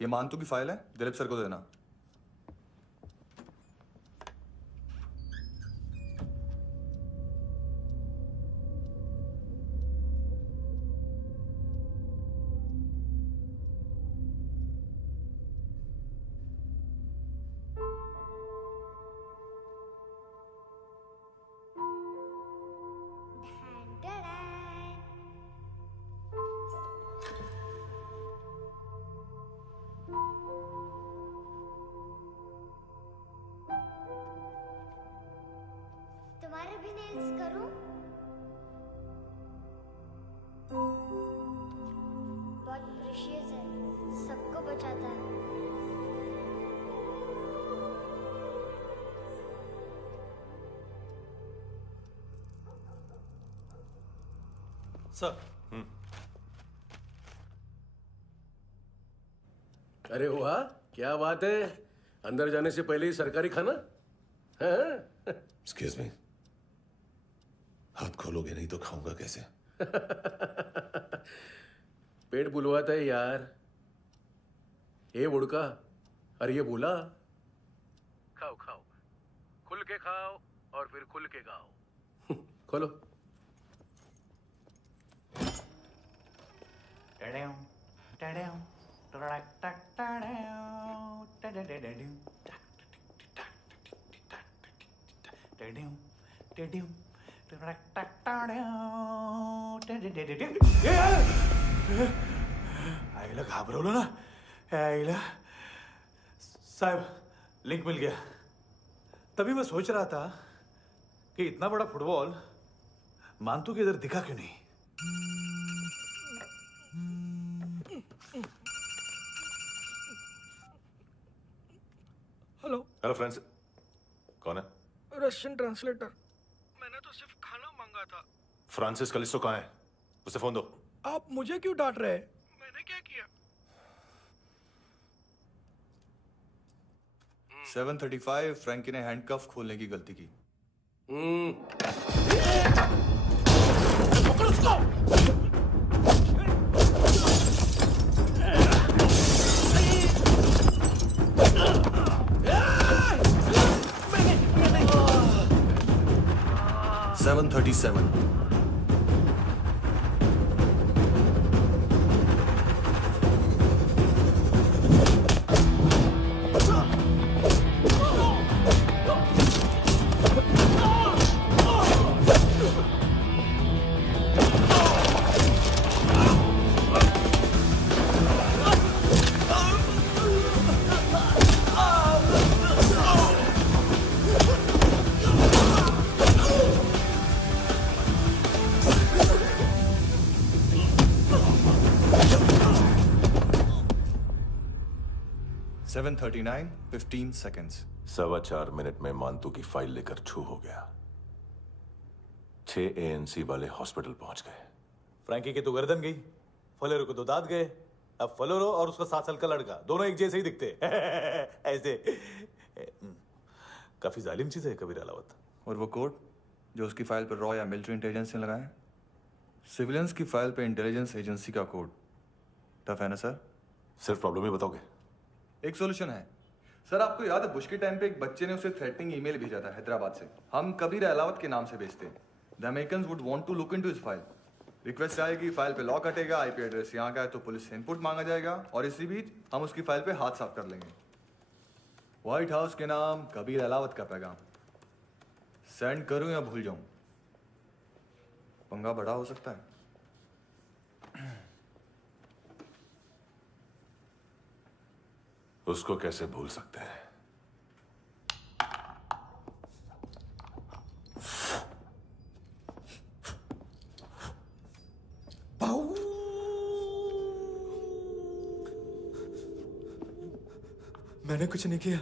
ये मानतू की फाइल है, दिलीप सर को देना। तुम्हारे भी नेल्स करूं? बहुत प्रेशियस है, सबको बचाता है। सर। अरे वाह, क्या बात है। अंदर जाने से पहले ही सरकारी खाना। एक्सक्यूज मी, हाथ खोलोगे नहीं तो खाऊंगा कैसे? पेट बुलवाता है यार। ये बुड़का, अरे ये बोला खाओ खाओ, खुल के खाओ और फिर खुल के गाओ। खोलो। आईला घाबरवलं ना। आईला साहब, लिंक मिल गया। तभी मैं सोच रहा था कि इतना बड़ा फुटबॉल मानतू के इधर दिखा क्यों नहीं। हेलो। हेलो फ्रेंड्स, कौन है? Russian translator. मैंने तो सिर्फ खाना मांगा था। फ्रांसिस कलिस्टो कहाँ है? उसे फोन दो। आप मुझे क्यों डांट रहे हैं? मैंने क्या किया? 735 फ्रैंकी ने हैंडकफ खोलने की गलती की। पकड़ उसको। 737 Oh! 7:39, 15 seconds. 4.25 मिनट में मानतू की फाइल लेकर छू हो गया। 6 ANC वाले हॉस्पिटल पहुंच गए। फ्रैंकी की तो गर्दन गई, फलेरो को तो दांत गए। अब फलेरो और उसका 7 साल का लड़का दोनों एक जैसे ही दिखते ऐसे। काफी जालिम चीज है कबीर अलावत। और वो कोड जो उसकी फाइल पर रॉ या मिलिट्री इंटेलिजेंस ने लगाया, सिविलियंस की फाइल पे इंटेलिजेंस एजेंसी का कोड। टफ है ना सर? सिर्फ प्रॉब्लम ही बताओगे? एक सॉल्यूशन है सर। आपको याद है बुश के टाइम पे एक बच्चे ने उसे थ्रेटनिंग ईमेल भेजा था हैदराबाद से। हम कबीर अलावत के नाम से भेजते हैं। The Americans would want to look into his file. Request आएगी, फाइल पे लॉक हटेगा, आईपी एड्रेस यहाँ का है तो पुलिस से इनपुट मांगा जाएगा और इसी बीच हम उसकी फाइल पे हाथ साफ कर लेंगे। व्हाइट हाउस के नाम कबीर अलावत का पैगाम। सेंड करूं या भूल जाऊं? पंगा बड़ा हो सकता है। उसको कैसे भूल सकते हैं? मैंने कुछ नहीं किया,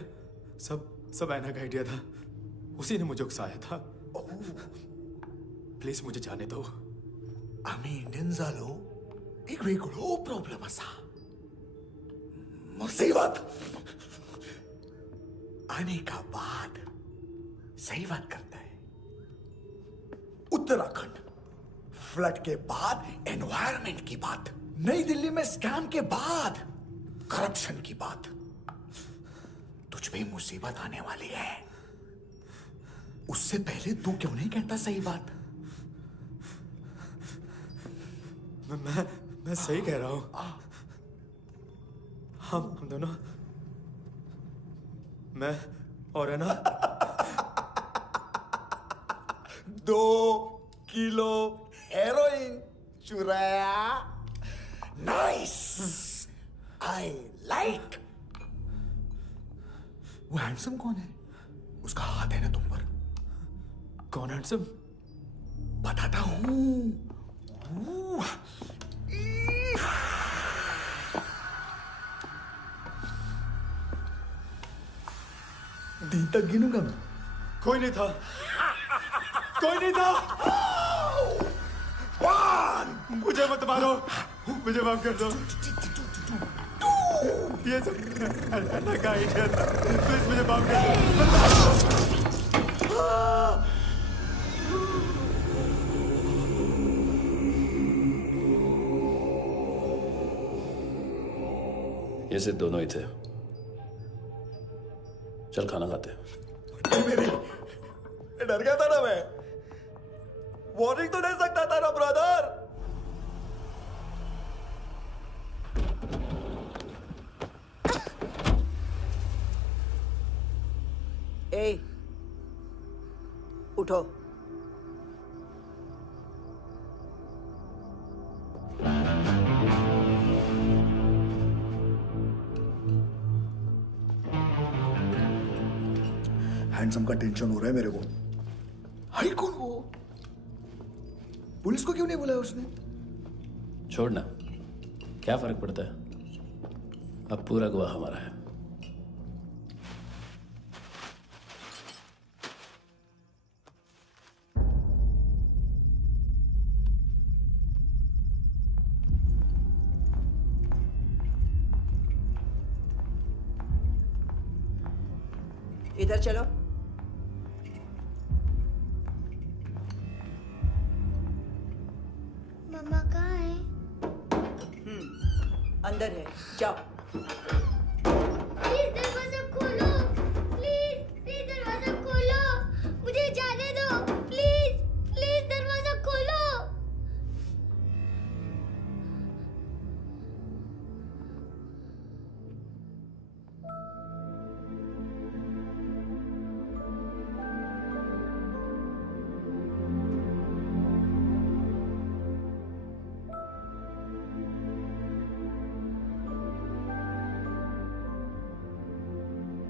सब ऐना का आइडिया था। उसी ने मुझे उकसाया था। प्लीज मुझे जाने दो। आम्ही इंडियन झालो एक वेगळो प्रॉब्लेम असा। मुसीबत आने का बाद सही बात करता है। उत्तराखंड फ्लड के बाद एनवायरनमेंट की बात, नई दिल्ली में स्कैम के बाद करप्शन की बात। तुझ पे मुसीबत आने वाली है, उससे पहले तू क्यों नहीं कहता सही बात? मैं सही कह रहा हूं। हम दोनों, मैं और है ना 2 किलो हेरोइन चुराया। Nice, I like. वो हैंडसम कौन है? उसका हाथ है ना तुम पर? कौन हैंडसम? बताता हूं। दिन तक गिनूंगा मैं। कोई नहीं था, कोई नहीं था। मुझे मत मारो, मुझे माफ कर दो। ये सब अन्ना का आइडिया था। प्लीज मुझे माफ कर दो। ये सिर्फ दोनों ही थे। चल खाना खाते। डर गया था ना मैं। वार्निंग तो दे सकता था ना ब्रदर। ए, उठो। हैंडसम का टेंशन हो रहा है मेरे को। हाई कौन वो? पुलिस को क्यों नहीं बुलाया उसने? छोड़ना, क्या फर्क पड़ता है? अब पूरा गवाह हमारा है। इधर चलो। मम्मा कहाँ है? अंदर है, जाओ। प्लीज दरवाजा खोलो। प्लीज दरवाजा खोलो। मुझे जाने दो। प्लीज दरवाजा खोलो।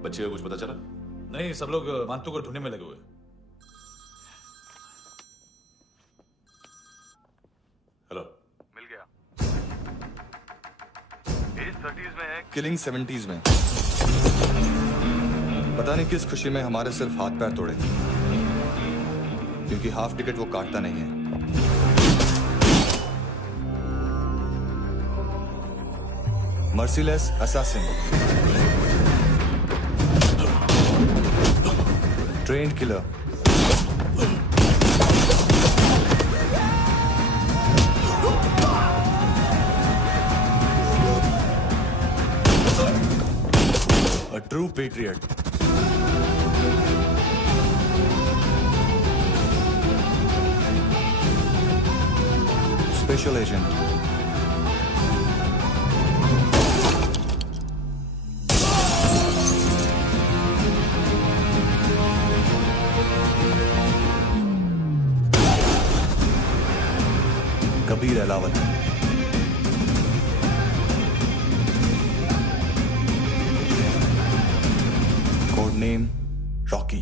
बच्चे को कुछ पता चला? नहीं, सब लोग मानतू को ढूंढने में लगे हुए। हेलो, मिल गया। एज 30s में है, किलिंग 70s में। पता नहीं किस खुशी में हमारे सिर्फ हाथ पैर तोड़े, क्योंकि हाफ टिकट वो काटता नहीं है। Merciless assassin, trained killer, a true patriot. Special agent. Kabir Alawat. Code name Rocky.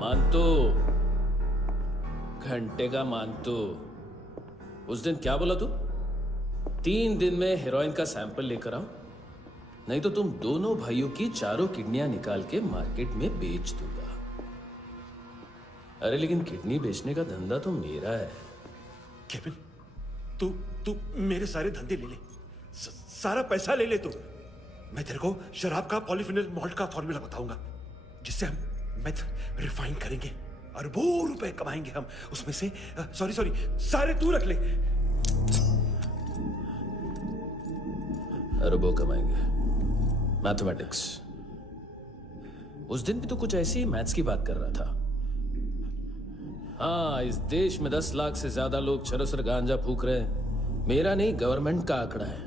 मानतो, घंटे का मानतो, उस दिन क्या बोला तू? 3 दिन में हेरोइन का सैंपल लेकर आओ, नहीं तो तुम दोनों भाइयों की चारों किडनियां निकाल के मार्केट में बेच दूंगा। अरे लेकिन किडनी बेचने का धंधा तो मेरा है। केविन, तू मेरे सारे धंधे ले ले, सारा पैसा ले ले तू। मैं तेरे को शराब का पॉलीफिनल मॉल्ट का फॉर्मूला बताऊंगा, जिससे हम मेथ रिफाइन करेंगे, अरबों रुपए कमाएंगे हम उसमें से। सॉरी सारे तू रख ले। अरबों कमाएंगे, मैथमेटिक्स। उस दिन भी तो कुछ ऐसी मैथ्स की बात कर रहा था। हाँ, इस देश में 10 लाख से ज्यादा लोग चरस और गांजा फूक रहे हैं। मेरा नहीं, गवर्नमेंट का आंकड़ा है।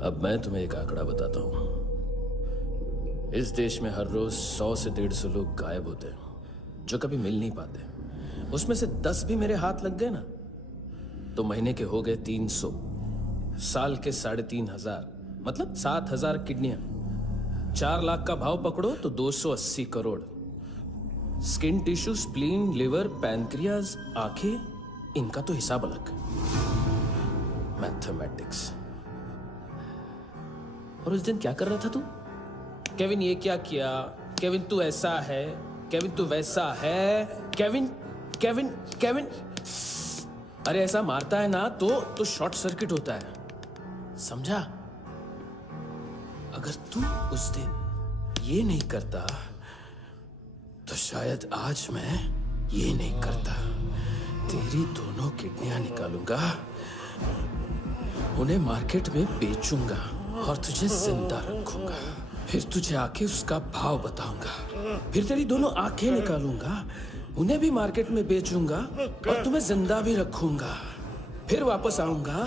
अब मैं तुम्हें एक आंकड़ा बताता हूं। इस देश में हर रोज 100 से 150 लोग गायब होते हैं, जो कभी मिल नहीं पाते। उसमें से 10 भी मेरे हाथ लग गए ना, तो महीने के हो गए 300, साल के 3500, मतलब 7000 किडनियां। 4 लाख का भाव पकड़ो तो 280 crore. Skin tissue, spleen, liver, pancreas, आंखें, इनका तो हिसाब अलग। मैथमेटिक्स। और उस दिन क्या कर रहा था तू? केविन ये क्या किया, केविन तू ऐसा है, केविन तू वैसा है, केविन केविन केविन। अरे ऐसा मारता है ना तो शॉर्ट सर्किट होता है, समझा? अगर तू उस दिन ये नहीं करता तो शायद आज मैं ये नहीं करता। तेरी दोनों किडनियां निकालूंगा, उन्हें मार्केट में बेचूंगा और तुझे जिंदा रखूंगा। फिर तुझे आके उसका भाव बताऊंगा। फिर तेरी दोनों आंखें निकालूंगा, उन्हें भी मार्केट में बेचूंगा और तुम्हें जिंदा भी रखूंगा। फिर वापस आऊंगा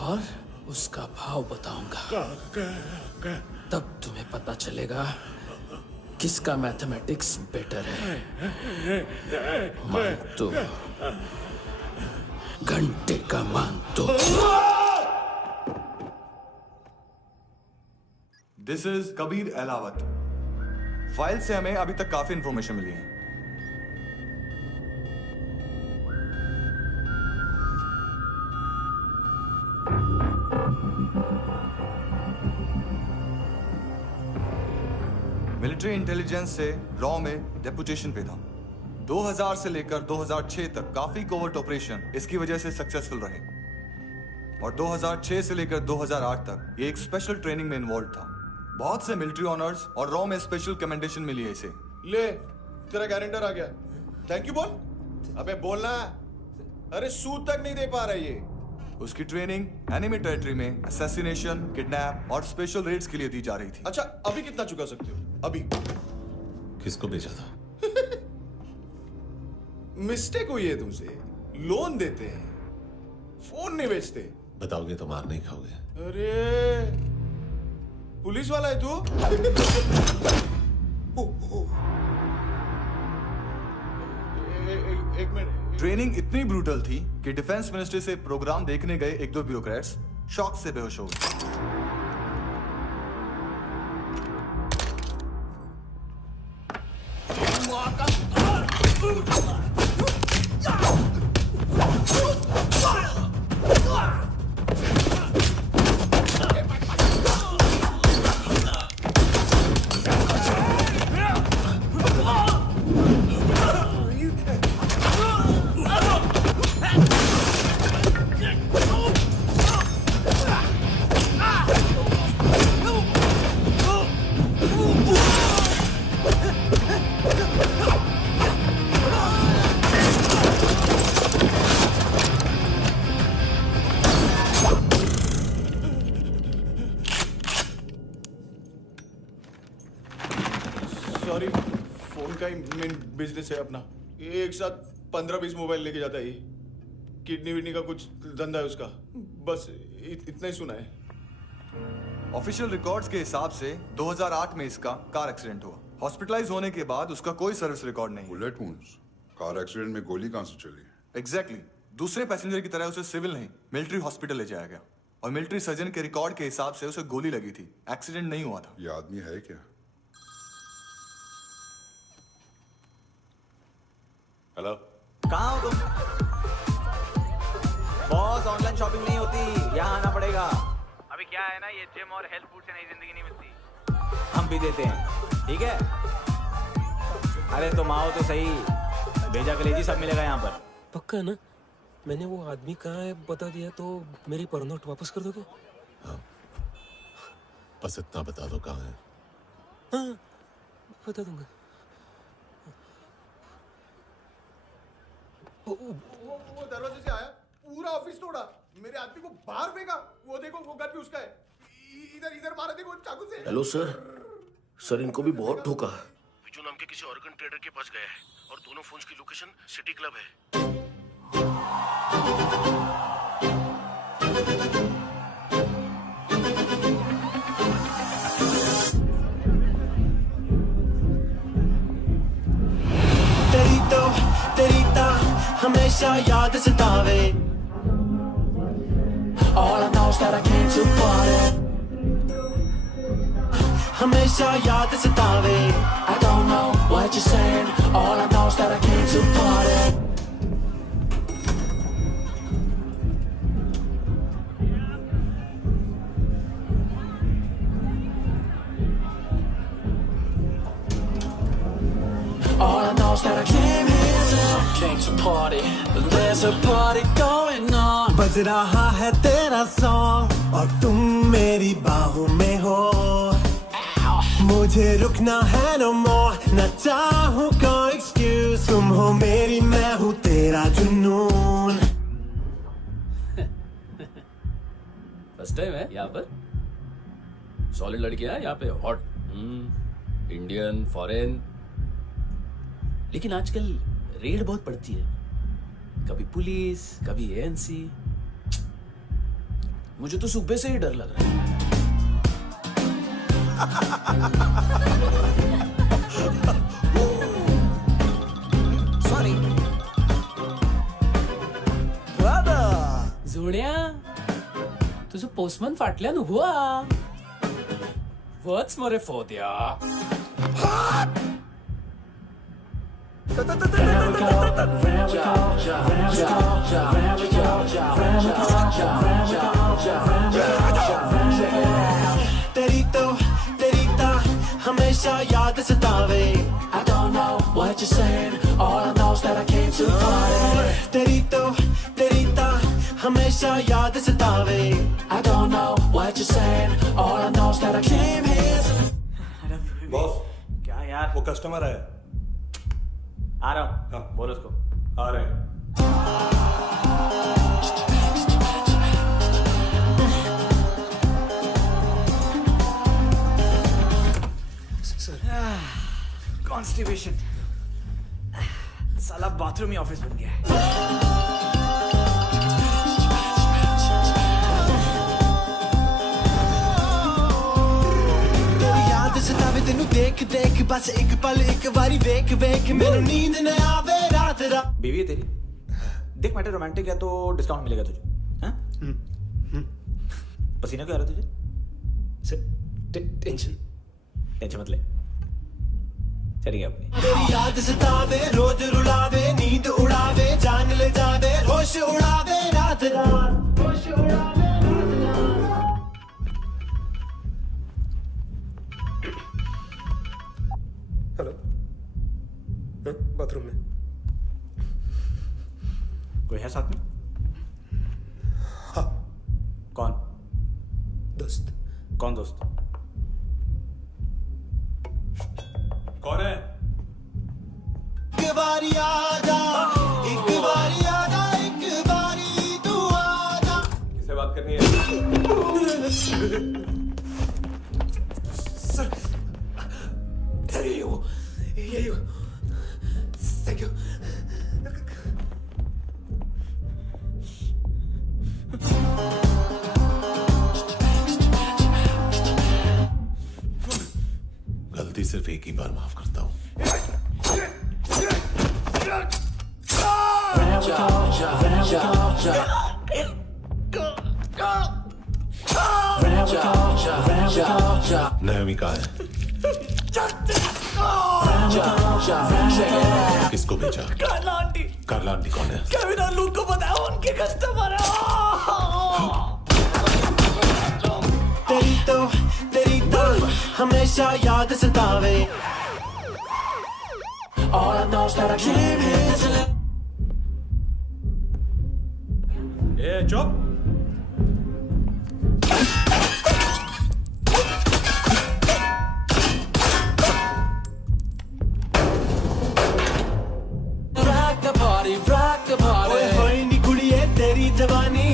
और उसका भाव बताऊंगा। तब तुम्हें पता चलेगा किसका मैथमेटिक्स बेटर है। मानतो, घंटे का मानतो। This is Kabir Ahlawat. File से हमें अभी तक काफी इंफॉर्मेशन मिली है। मिलिट्री इंटेलिजेंस से रॉ में डेपुटेशन पे था। 2000 से लेकर 2006 तक काफी कोवर्ट ऑपरेशन इसकी वजह से सक्सेसफुल रहे, और 2006 से लेकर 2008 तक ये एक स्पेशल ट्रेनिंग में इन्वॉल्व था। बहुत से मिलिट्री ऑनर्स और रॉ में स्पेशल कमेंडेशन मिली है इसे। ले, तेरा गारंटर आ गया। थैंक यू बोल। अबे बोलना। अरे सूद तक नहीं दे पा रहा ये। उसकी ट्रेनिंग एनिमी टेरिटरी में असैसिनेशन, किडनैप और स्पेशल रेड्स के लिए दी जा रही थी। अच्छा, अभी कितना चुका सकते हो? अभी किसको भेजा था? मिस्टेक हुई है तुमसे। लोन देते हैं, फोन नहीं बेचते। बताओगे तो मार नहीं खाओगे। अरे पुलिस वाला है तू? एक मिनट। ट्रेनिंग इतनी ब्रूटल थी कि डिफेंस मिनिस्ट्री से प्रोग्राम देखने गए एक दो ब्यूरोक्रेट्स शॉक से बेहोश हो गए। सॉरी, फोन का ही मेन बिजनेस है अपना। एक साथ 15-20 मोबाइल लेके जाता है ये। किडनी विडनी का कुछ धंधा है उसका। बस इतना ही सुना है। ऑफिशियल रिकॉर्ड्स के हिसाब से 2008 में इसका कार एक्सीडेंट हुआ। हॉस्पिटलाइज होने के बाद उसका कोई सर्विस रिकॉर्ड नहीं। Bullet wounds. कार एक्सीडेंट में गोली कहां से चली? एग्जैक्टली। दूसरे पैसेंजर की तरह उसे सिविल नहीं, मिलिट्री हॉस्पिटल ले जाया गया और मिलिट्री सर्जन के रिकॉर्ड के हिसाब से उसे गोली लगी थी। एक्सीडेंट नहीं हुआ था। ये आदमी है क्या? हेलो, कहाँ हो तुम? बॉस, ऑनलाइन शॉपिंग नहीं होती, यहाँ आना पड़ेगा। अभी क्या है ना, ये जिम और हेल्थ फूड से नई जिंदगी नहीं मिलती। हम भी देते हैं, ठीक है? अरे तुम आओ तो सही, भेजा कलेजी सब मिलेगा यहाँ पर। पक्का ना? मैंने वो आदमी कहाँ है बता दिया तो मेरी परनोट वापस कर दोगे? हाँ, बस इतना बता दो कहाँ है। हाँ, बता दूंगा। वो दरवाजे से आया, पूरा ऑफिस तोड़ा, मेरे आदमी को बाहर फेंका। वो देखो, वो गन भी उसका है। इधर मारा, देखो चाकू से। हेलो सर, सर इनको भी बहुत ठोका। विजू नाम के किसी ऑर्गन ट्रेडर के पास गया है और दोनों फोन्स की लोकेशन सिटी क्लब है। तेरी ता हमेशा याद सतावे। All I know is that I came to party। हमेशा याद सतावे। I don't know what you're saying। All I know is that I came to party। All I know is that I came to party, there's a party going on। बज रहा है तेरा सॉन्ग और तुम मेरी बाहों में हो। मुझे रुकना है no more, न चाहूँ कोई excuse। तुम हो मेरी, मैं हूँ तेरा जुनून। फर्स्ट टाइम है यहाँ पर। सॉलिड लड़कियां हैं यहाँ पे, हॉट इंडियन, फॉरेन। लेकिन आजकल रेड बहुत पड़ती है, कभी पुलिस, कभी एएनसी। मुझे तो सुबह से ही डर लग रहा है। सॉरी जोड्या, तुझं पोस्टमन फाटल्यान हुआ। वच मरे फोद्या। तेरी ता हमेशा याद सतावे। I don't know what you're saying, all I know is that I came to party। तेरी ता हमेशा याद सतावे। I don't know what you're saying, all I know is that I came here। Boss, क्या यार? वो कस्टमर है। आ रहा हूँ। हाँ, बोलो उसको। आ रहे हैं। कॉन्स्टिपेशन, साला बाथरूम ही ऑफिस बन गया है। सतावे तेनू देख देख बस एक पल एक बारी वेख वेख मैनू नींद न आवे रात रात। बीवी है तेरी, देख मैटर रोमांटिक है तो डिस्काउंट मिलेगा तुझे। हाँ? पसीना क्यों आ रहा है तुझे? टेंशन मत ले, चलिए अपनी। तेरी याद सतावे रोज रुलावे नींद उड़ावे जान ले जावे होश उड़ावे रात रात होश उड़ावे। हेलो, बाथरूम में कोई है साथ में? हाँ। कौन? दोस्त। कौन दोस्त? कौन है? एक बारी आजा, एक बारी आजा, एक बारी तू आजा। किससे बात करनी है? सर, यही हो। Thank you. गलती सिर्फ एक ही बार माफ करता हूं। नायमी कहाँ है? किसको भेजा? कार्ला आंटी। कार्ला आंटी कौन है? केविन और लूक को बताया उनके कस्टमर है। तेरी तो हमेशा याद सतावे। All I know is that I came here to live. चुप। rock the party. ओए होए नी कुड़िए तेरी जवानी।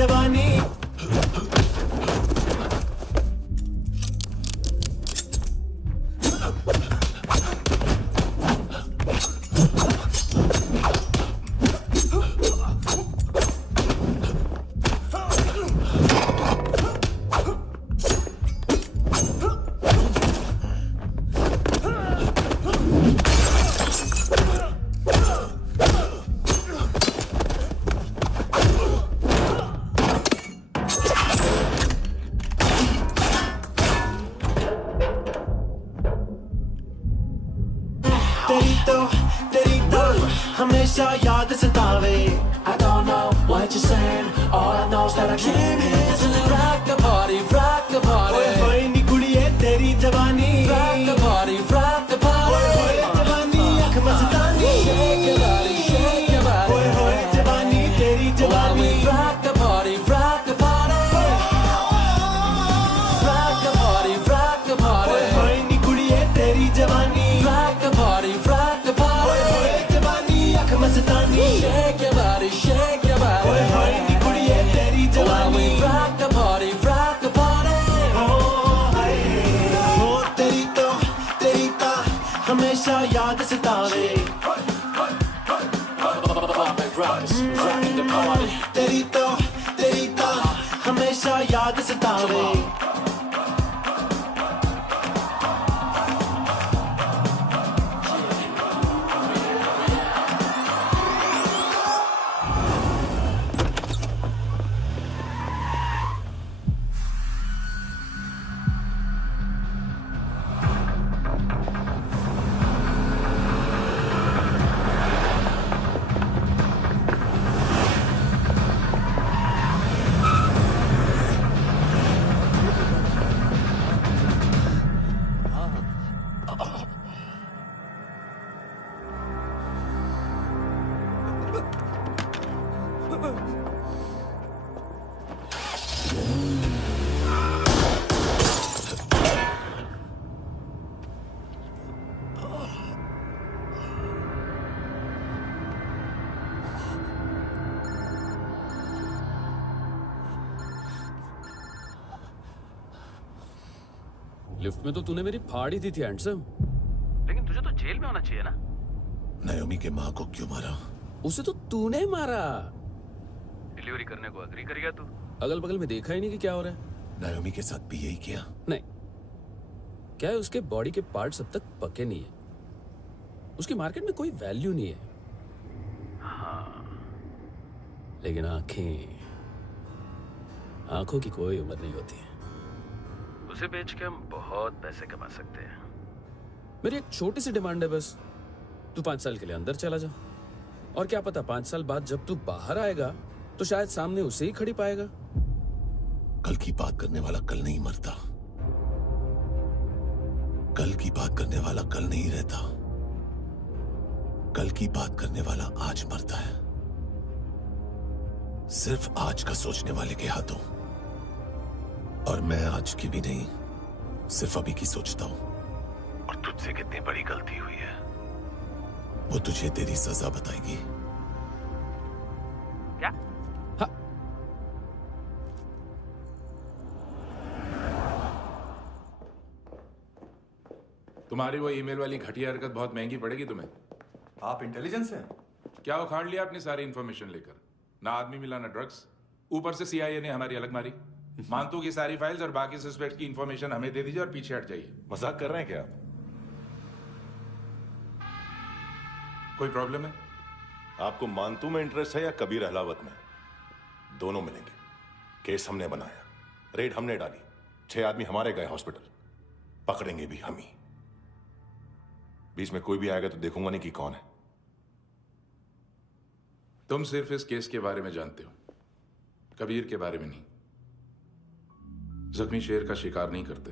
जवानी तेरी तो हमेशा याद सतावे। I don't know what you're saying, all I know is that I came here to rock the party, rock the party. ओए होए नी कुड़िए तेरी जवानी, rock the party, rock the party. ओए होए जवानी अख मस्तानी, shake your body, shake your body. ओए होए जवानी तेरी जवानी, rock the party, rock the party. Rock the party, rock the party. ओए होए नी कुड़िए तेरी जवानी, rock the party, rock the party. Mastani shake your body, shake your body. ओए होए नी कुड़िए तेरी जवानी, rock the party, rock the party. ओ तेरी तो हमेशा याद सतावे। तेरी तो हमेशा याद सतावे। लिफ्ट में तो तूने मेरी फाड़ ही दी थी हैंडसम। लेकिन तुझे तो जेल में होना चाहिए ना। नायोमी के माँ को क्यों मारा? उसे तो तूने मारा। डिलीवरी करने को अग्री कर गया तू। अगल बगल में देखा ही नहीं कि क्या हो रहा है। नायोमी के साथ भी यही किया? नहीं, क्या है उसके बॉडी के पार्ट्स अब तक पके नहीं है, उसकी मार्केट में कोई वैल्यू नहीं है। हाँ, लेकिन आंखों की कोई उम्र नहीं होती है। उसे बेच के हम बहुत पैसे कमा सकते हैं। मेरी एक छोटी सी डिमांड है बस, तू 5 साल के लिए अंदर चला जा, और क्या पता 5 साल बाद जब तू बाहर आएगा तो शायद सामने उसे ही खड़ी पाएगा। कल की बात करने वाला कल नहीं मरता, कल की बात करने वाला कल नहीं रहता, कल की बात करने वाला आज मरता है। सिर्फ आज का सोचने वाले के हाथों। और मैं आज की भी नहीं, सिर्फ अभी की सोचता हूं। और तुझसे कितनी बड़ी गलती हुई है वो तुझे तेरी सजा बताएगी। क्या? हाँ। तुम्हारी वो ईमेल वाली घटिया हरकत बहुत महंगी पड़ेगी तुम्हें। आप इंटेलिजेंस हैं? क्या उखाड़ लिया अपनी सारी इंफॉर्मेशन लेकर? ना आदमी मिला ना ड्रग्स, ऊपर से CIA ने हमारी अलग मारी। मानतू की सारी फाइल्स और बाकी सस्पेक्ट की इंफॉर्मेशन हमें दे दीजिए और पीछे हट जाइए। मजाक कर रहे हैं क्या आप? कोई प्रॉब्लम है? आपको मानतू में इंटरेस्ट है या कबीर अहलावत में? दोनों मिलेंगे। केस हमने बनाया, रेड हमने डाली, 6 आदमी हमारे गए हॉस्पिटल, पकड़ेंगे भी हम ही। बीच में कोई भी आएगा तो देखूंगा नहीं कि कौन है। तुम सिर्फ इस केस के बारे में जानते हो, कबीर के बारे में नहीं। जख्मी शेर का शिकार नहीं करते।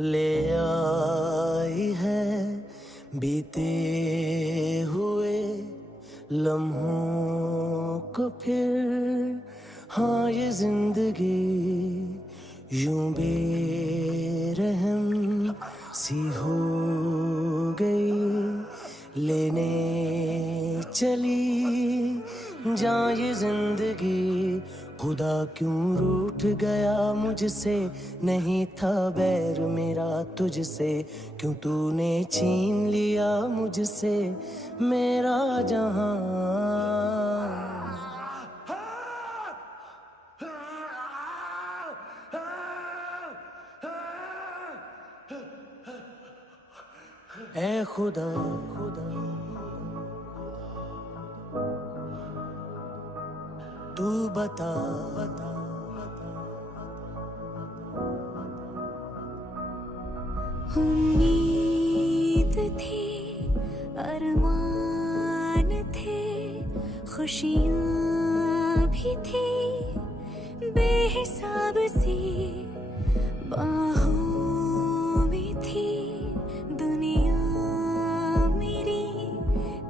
ले आई है बीते हुए लम्हों को फिर, हाँ ये जिंदगी यूं बेरहम सी हो गई, लेने चली जा ये जिंदगी। खुदा क्यों रूठ गया मुझसे, नहीं था बैर मेरा तुझसे, क्यों तूने छीन लिया मुझसे मेरा जहां। ऐ खुदा तू बता उम्मीद थी, अरमान थे, खुशियाँ भी थी बेहिसाब सी, बाहों में थी दुनिया मेरी,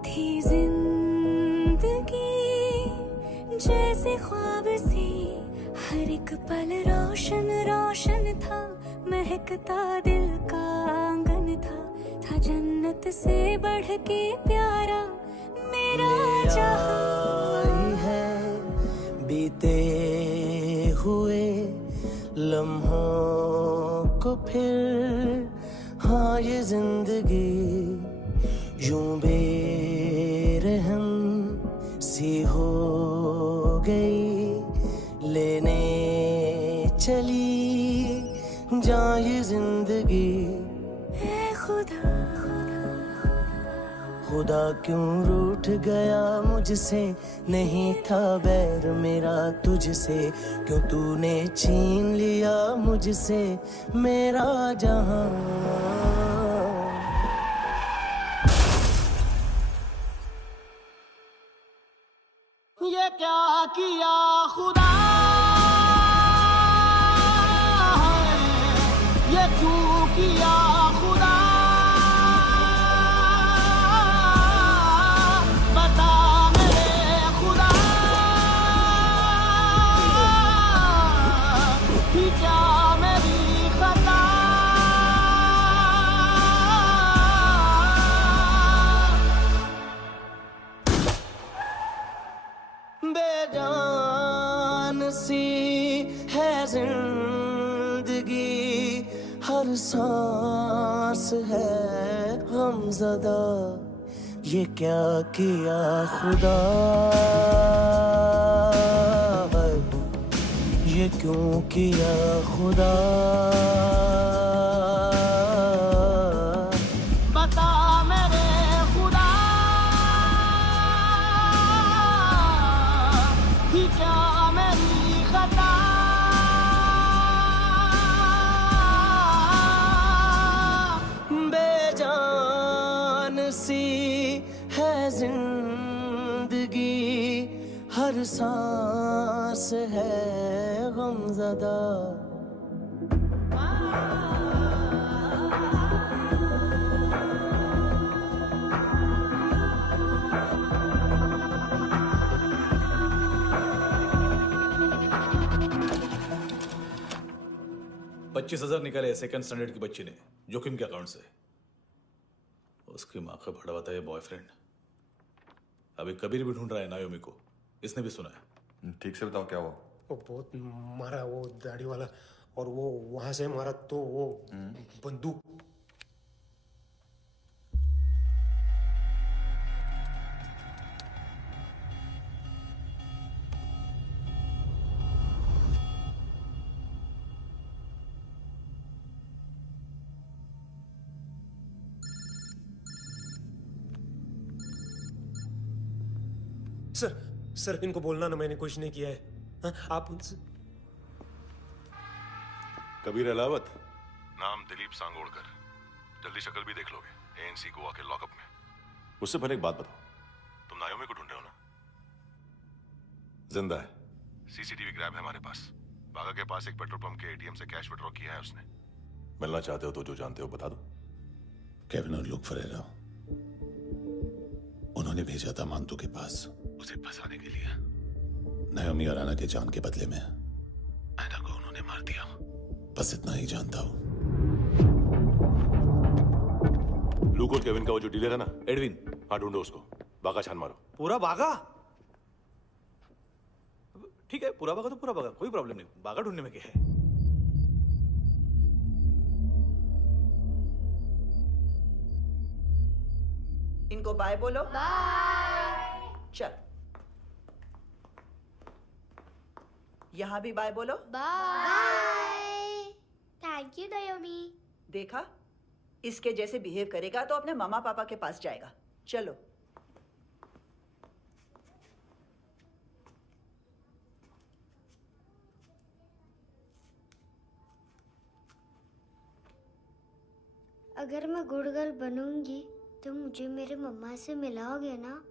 थी जिंदगी जैसे ख्वाब से, हर एक पल रोशन रोशन था, महकता दिल का आंगन था जन्नत से बढ़ के प्यारा मेरा जहां। है बीते हुए लम्हों को फिर, हाँ ये जिंदगी यूं बेरहम सी हो गई, लेने चली जा ये जिंदगी। ऐ खुदा खुदा क्यों रूठ गया मुझसे, नहीं था बैर मेरा तुझसे, क्यों तूने छीन लिया मुझसे मेरा जहां। क्या किया खुदा, ये क्यों किया खुदा, बता मेरे खुदा कि क्या मेरी खता, बेजान सी है जिंदगी, हर सांस है गमज़दा, ये क्या किया खुदा, ये क्यों किया खुदा, बता मेरे खुदा कि क्या मेरी खता, बेजान सी है जिंदगी, हर सांस है गमज़दा। $25,000 निकाले सेकंड स्टैंडर्ड की बच्ची ने जोखिम के अकाउंट से। उसकी माँ का भड़वाता है बॉयफ्रेंड। अभी कबीर भी ढूंढ रहा है नायोमी को, इसने भी सुना है। ठीक से बताओ क्या हुआ। वो बहुत मारा, वो दाढ़ी वाला, और वो वहां से मारा तो वो बंदूक। सर इनको बोलना ना मैंने कुछ नहीं किया है। हाँ, आप उनसे। कबीर अलावत, नाम दिलीप सांगोड़कर। जल्दी शक्ल भी देख लोगे एएनसी गोवा के लॉकअप में। उससे पहले एक बात बताओ, तुम नायोमी को ढूंढ रहे हो ना? जिंदा है, सीसीटीवी ग्रैब है हमारे पास। बागा के पास एक पेट्रोल पंप के एटीएम से कैश विड्रॉ किया है उसने। मिलना चाहते हो तो जो जानते हो बता दो। केविन और लुक फरेरा, उन्होंने भेजा था मांतू के पास उसे फंसाने के लिए। नायोमी और आना के जान के बदले में आना को उन्होंने मार दिया। बस इतना ही जानता हूं। लुक और केविन का वो जो डीलर है ना, एडविन, हाँ ढूंढो उसको। बागा छान मारो। पूरा बागा? ठीक है, पूरा बागा तो पूरा बागा, कोई प्रॉब्लम नहीं। बागा ढूंढने में क्या है? इनको बाय बोलो। बाय। चल, यहां भी बाय बोलो। बाय। Thank you नायोमी। देखा, इसके जैसे बिहेव करेगा तो अपने मामा पापा के पास जाएगा। चलो। अगर मैं गुड गर्ल बनूंगी तो मुझे मेरे मम्मा से मिलाओगे ना?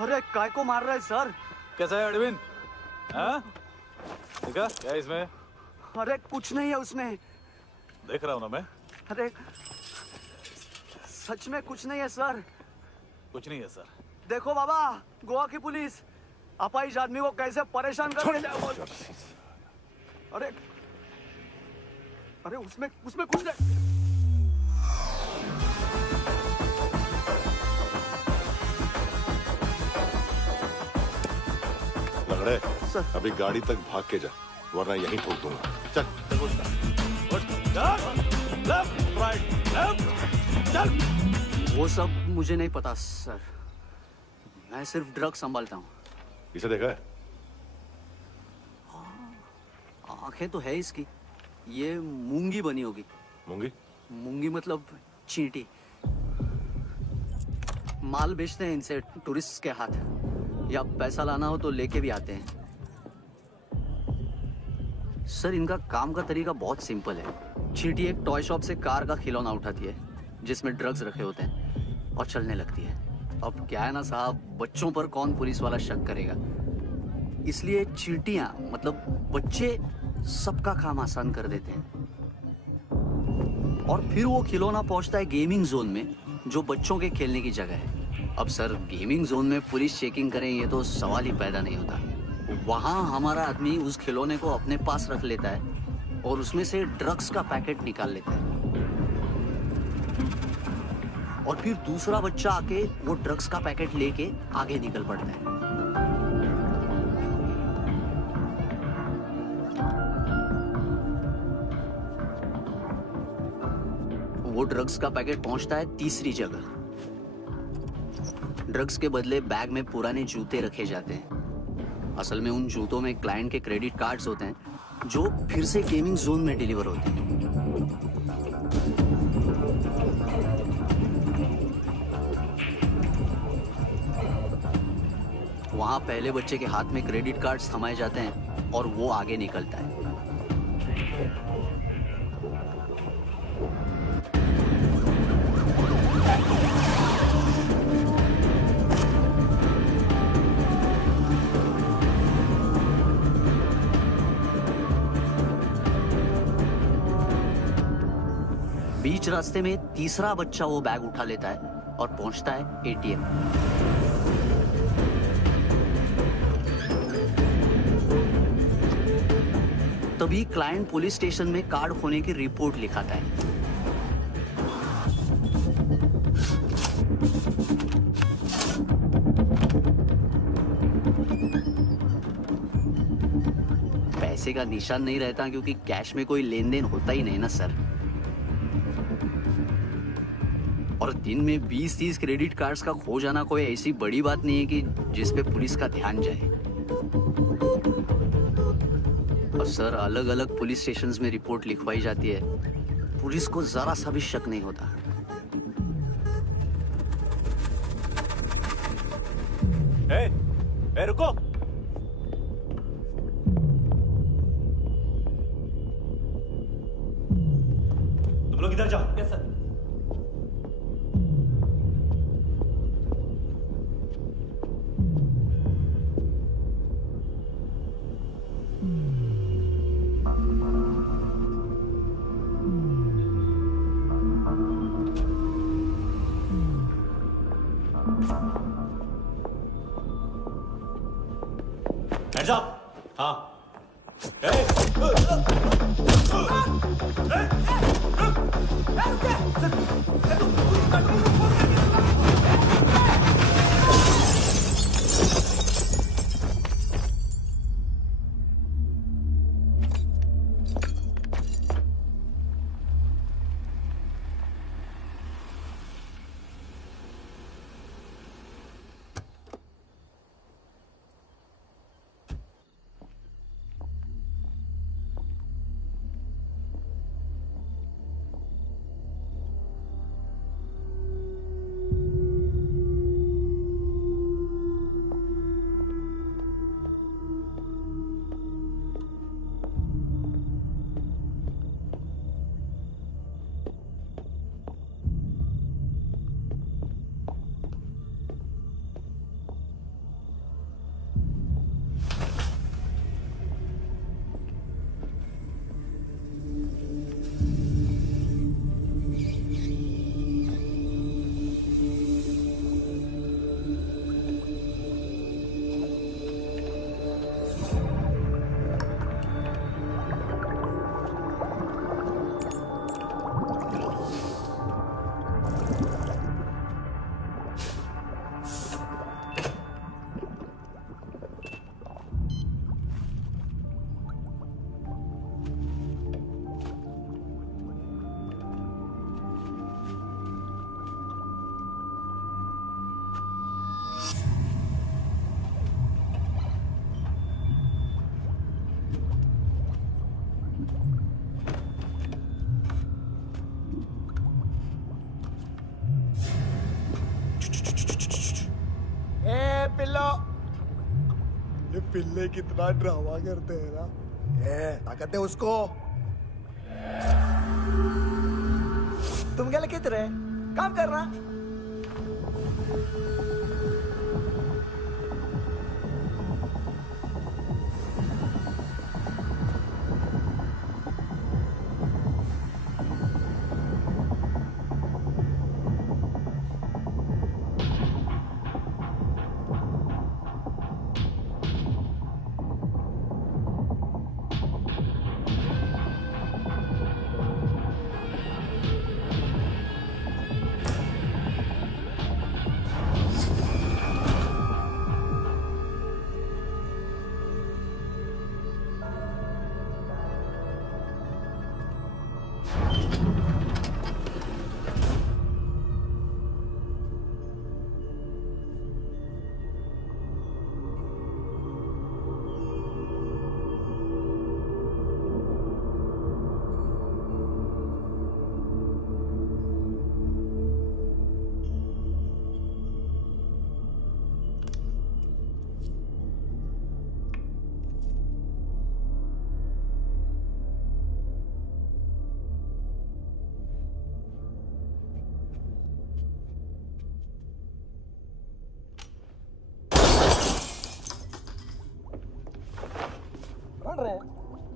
अरे काय को मार रहा है सर? कैसा है एडविन? हाँ? देखा क्या इसमें? अरे कुछ नहीं है उसमें। देख रहा हूँ ना मैं। अरे सच में कुछ नहीं है सर। कुछ नहीं है सर। देखो बाबा, गोवा की पुलिस अपाहिज आदमी को कैसे परेशान कर। अरे अरे उसमें कुछ नहीं। लंगड़े, अभी गाड़ी तक भाग के जा, वरना यहीं ठोक दूंगा। चल। वो सब मुझे नहीं पता सर, मैं सिर्फ ड्रग संभालता हूँ। इसे देखा है? आंखें तो है इसकी। ये मूंगी बनी होगी। मूंगी? मूंगी मतलब चींटी। माल बेचते हैं इनसे टूरिस्ट के हाथ, या पैसा लाना हो तो लेके भी आते हैं। सर इनका काम का तरीका बहुत सिंपल है। चींटी एक टॉय शॉप से कार का खिलौना उठाती है जिसमें ड्रग्स रखे होते हैं और चलने लगती है। अब क्या है ना साहब, बच्चों पर कौन पुलिस वाला शक करेगा, इसलिए चींटियां मतलब बच्चे सबका काम आसान कर देते हैं। और फिर वो खिलौना पहुंचता है गेमिंग जोन में, जो बच्चों के खेलने की जगह है। अब सर गेमिंग जोन में पुलिस चेकिंग करें ये तो सवाल ही पैदा नहीं होता। वहां हमारा आदमी उस खिलौने को अपने पास रख लेता है और उसमें से ड्रग्स का पैकेट निकाल लेता है, और फिर दूसरा बच्चा आके वो ड्रग्स का पैकेट लेके आगे निकल पड़ता है। वो ड्रग्स का पैकेट पहुंचता है तीसरी जगह। ड्रग्स के बदले बैग में पुराने जूते रखे जाते हैं। असल में उन जूतों में क्लाइंट के क्रेडिट कार्ड्स होते हैं जो फिर से गेमिंग जोन में डिलीवर होते हैं। वहां पहले बच्चे के हाथ में क्रेडिट कार्ड्स थमाए जाते हैं और वो आगे निकलता है। बीच रास्ते में तीसरा बच्चा वो बैग उठा लेता है और पहुंचता है एटीएम। तभी क्लाइंट पुलिस स्टेशन में कार्ड खोने की रिपोर्ट लिखाता है। पैसे का निशान नहीं रहता क्योंकि कैश में कोई लेन देन होता ही नहीं ना सर। और दिन में 20-30 क्रेडिट कार्ड्स का खो जाना कोई ऐसी बड़ी बात नहीं है कि जिस पे पुलिस का ध्यान जाए। और सर अलग अलग पुलिस स्टेशंस में रिपोर्ट लिखवाई जाती है, पुलिस को जरा सा भी शक नहीं होता। ए, रुको। तुम लोग इधर जाओ। Yes sir. Hands up! हाँ। पिल्लो। ये पिल्ले कितना ड्रामा करते हैं ना। ताकत दे उसको। तुम क्या लिखित रहे? काम कर रहा।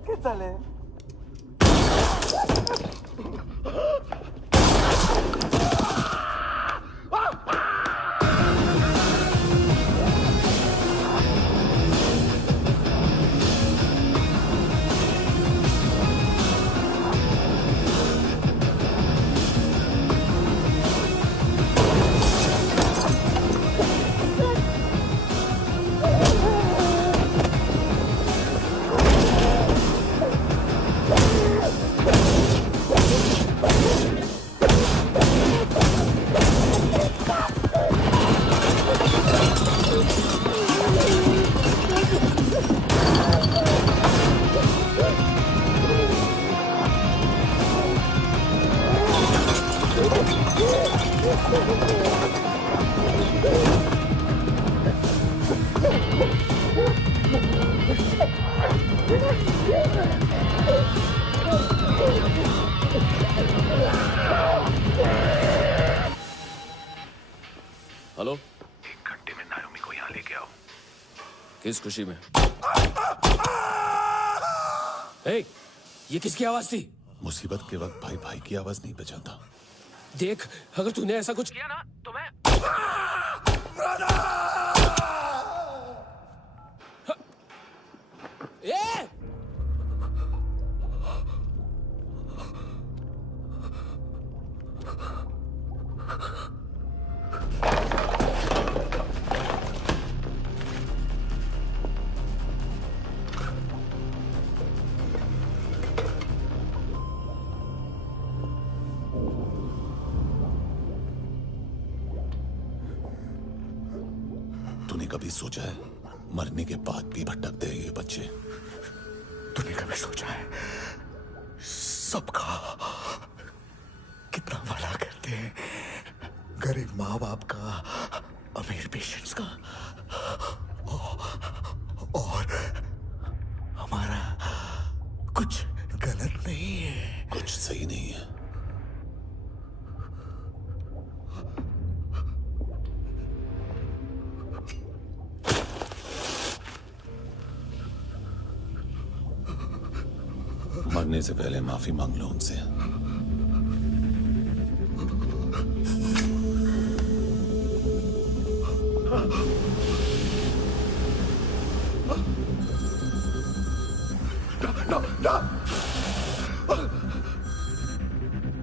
¿Qué tal, हेलो, 1 घंटे में नायोमी को यहाँ लेके आओ। किस खुशी में? ए, ये किसकी आवाज थी? मुसीबत के वक्त भाई भाई की आवाज नहीं बचाता। देख, अगर तूने ऐसा कुछ किया ना तो मैं ए! तूने कभी सोचा है मरने के बाद भी भटकते हैं ये बच्चे? तूने कभी सोचा है सबका कितना भला करते हैं? गरीब माँ बाप का, अमीर पेशेंट्स का, और हमारा कुछ गलत नहीं है, कुछ सही नहीं है। मरने से पहले माफी मांग लो उनसे।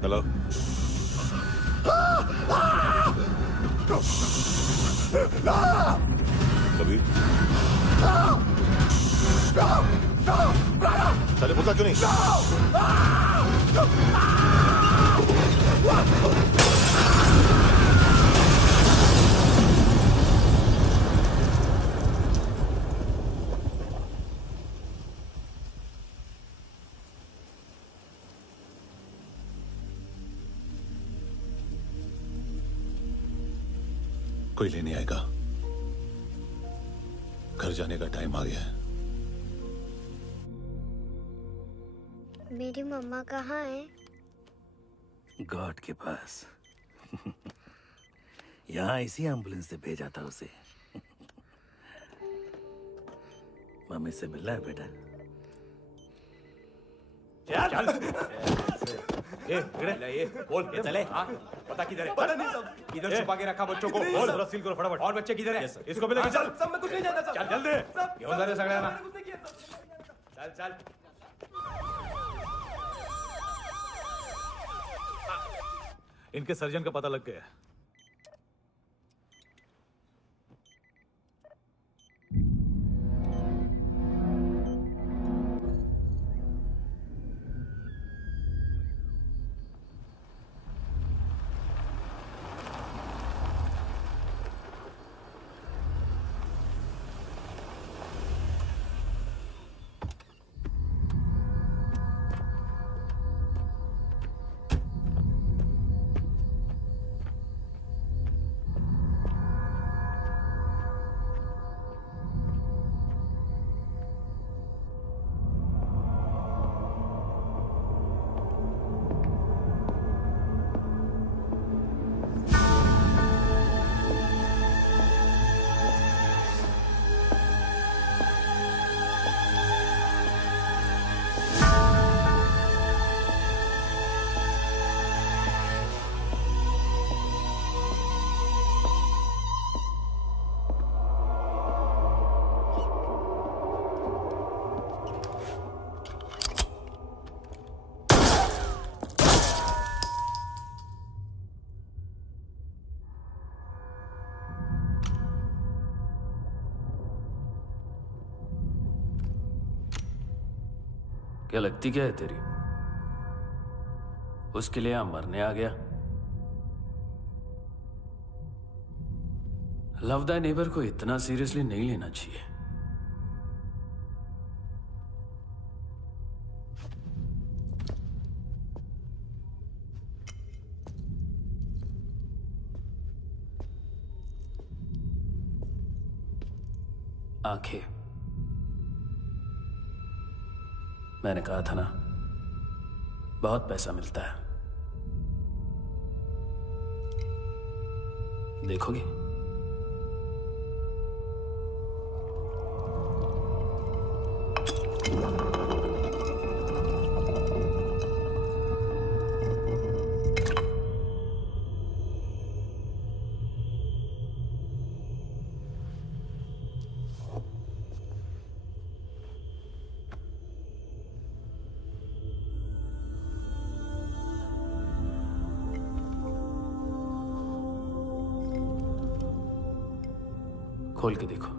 हेलो, कबीर, चले पूछा क्यों नहीं? कोई लेने आएगा? घर जाने का टाइम आ गया है। मेरी मम्मा कहाँ है? गॉड के पास। यहाँ इसी एम्बुलेंस से भेजा था उसे। मम्मी से मिलना है बेटा। चल ये बोल ये चले। हाँ पता किधर है? पता नहीं सब। किधर छुपा के रखा बच्चों को? बोल थोड़ा सील करो फटाफट। और बच्चे किधर है? इसको भी लेके चल। सब मैं कुछ नहीं जानता चल जल्दी घेऊन जा रे सगळ्यांना। चल चल इनके सर्जन का पता लग गया। क्या लगती क्या है तेरी? उसके लिए यहां मरने आ गया? लव द नेबर को इतना सीरियसली नहीं लेना चाहिए। आंखें, मैंने कहा था ना, बहुत पैसा मिलता है। देखोगे? खोल के देखो,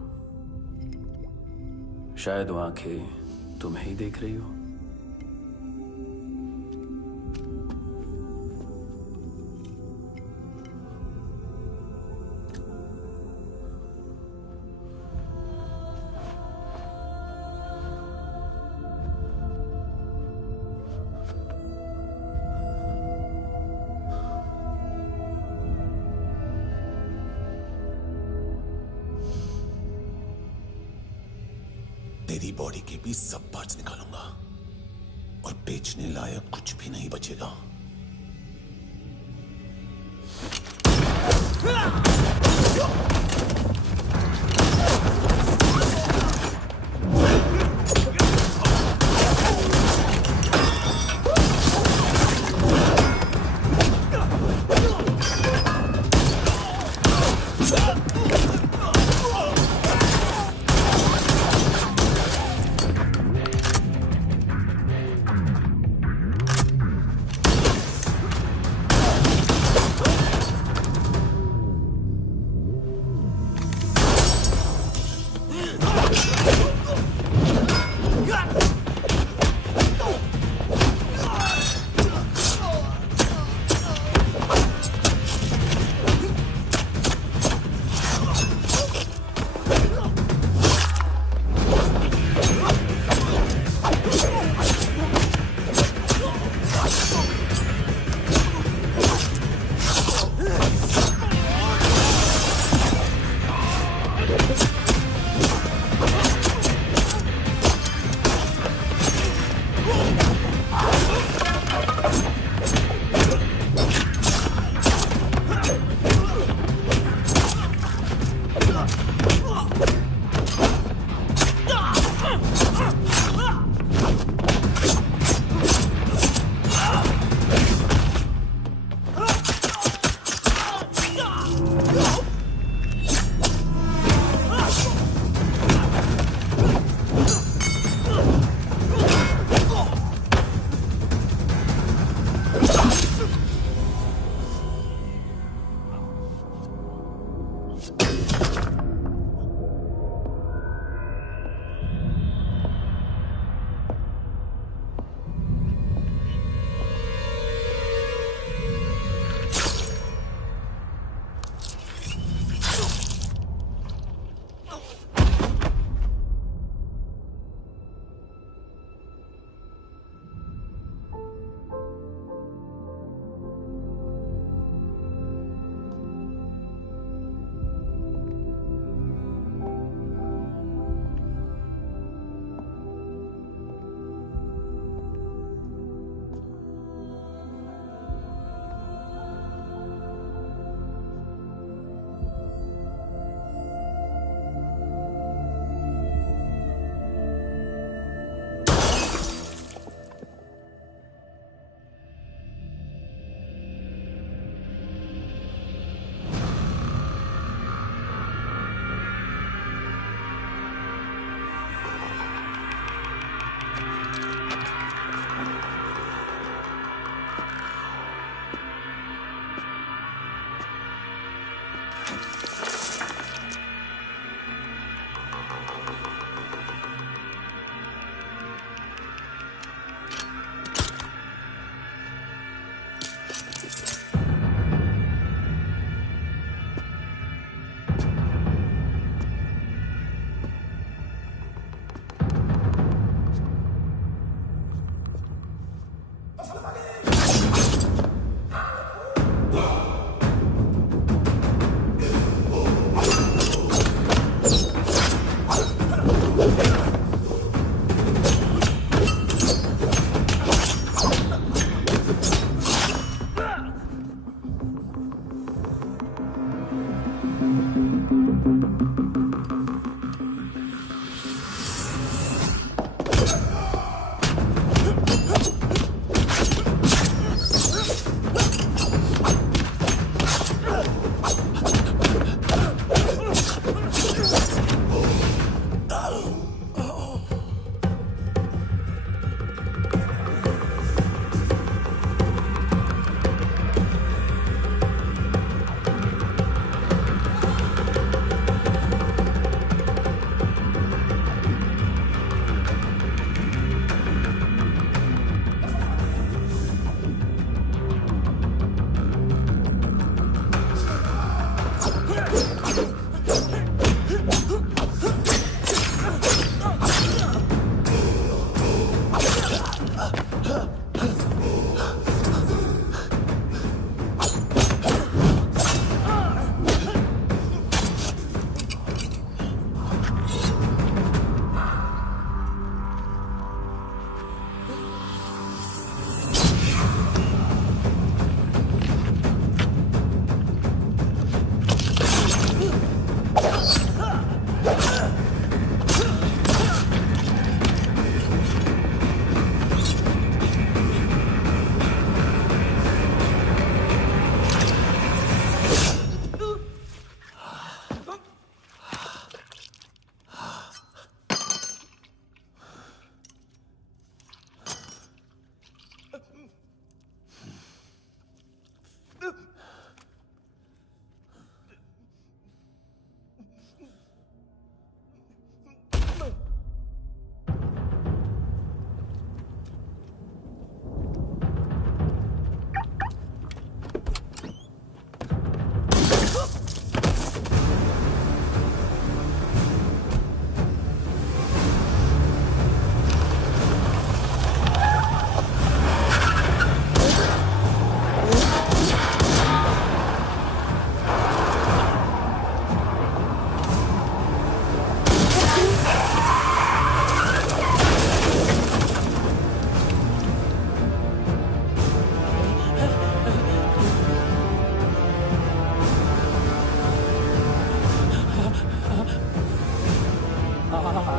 शायद वो आंखें तुम्हें ही देख रही हो। तेरी बॉडी के भी सब पार्ट्स निकालूंगा और बेचने लायक कुछ भी नहीं बचेगा।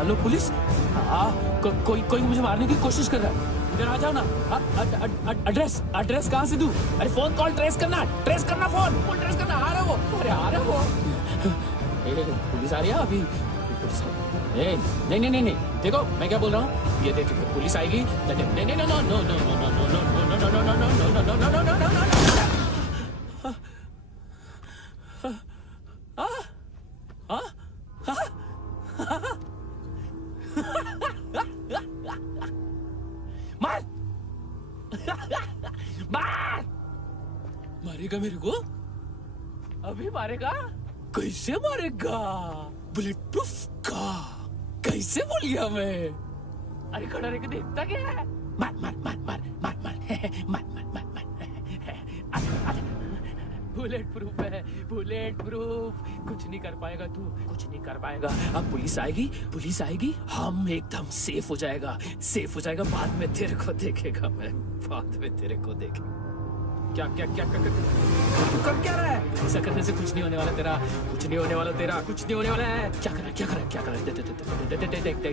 Hello police. कोई कोई मुझे मारने की कोशिश कर रहा है। इधर आ जाओ ना। एड्रेस एड्रेस कहाँ से दूं? अरे फोन कॉल ट्रेस करना फोन ट्रेस करना। आ रहा वो, अरे आ रहा वो। पुलिस आ रही है अभी। नहीं नहीं नहीं नहीं, देखो मैं क्या बोल रहा हूँ, ये देख पुलिस आएगी। नहीं नहीं नहीं, no no no no no no no no no no no no no no no no no. मार मार, मारेगा मेरे को? अभी मारेगा? कैसे मारेगा? बुलेट प्रूफ का कैसे बोल गया मैं? अरे खड़ा रह के देखता क्या है? मार मार मार मार मार मार मार मार मार मार। बुलेट प्रूफ है, बुलेट प्रूफ। कुछ नहीं कर पाएगा तू, कुछ नहीं कर पाएगा। अब पुलिस आएगी, हम एकदम सेफ हो जाएगा। बाद में तेरे को देखेगा मैं, बाद में तेरे को देखेगा। क्या क्या क्या क्या तू कर क्या रहा है? ऐसा करने से कुछ नहीं होने वाला तेरा, कुछ नहीं होने वाला तेरा, कुछ नहीं होने वाला है। क्या कर रहा है? देख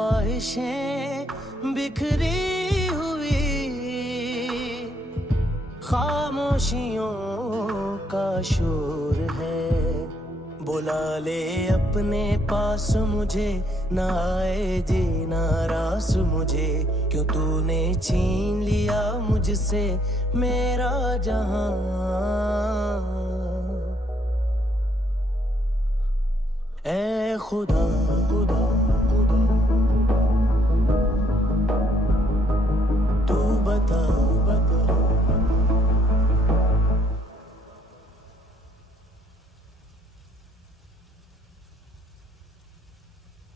ख्वाहिशें बिखरी हुई, खामोशियों का शोर है। बुला ले अपने पास मुझे, ना आए जी नाराज मुझे, क्यों तूने छीन लिया मुझसे मेरा जहां। ऐ खुदा तू बता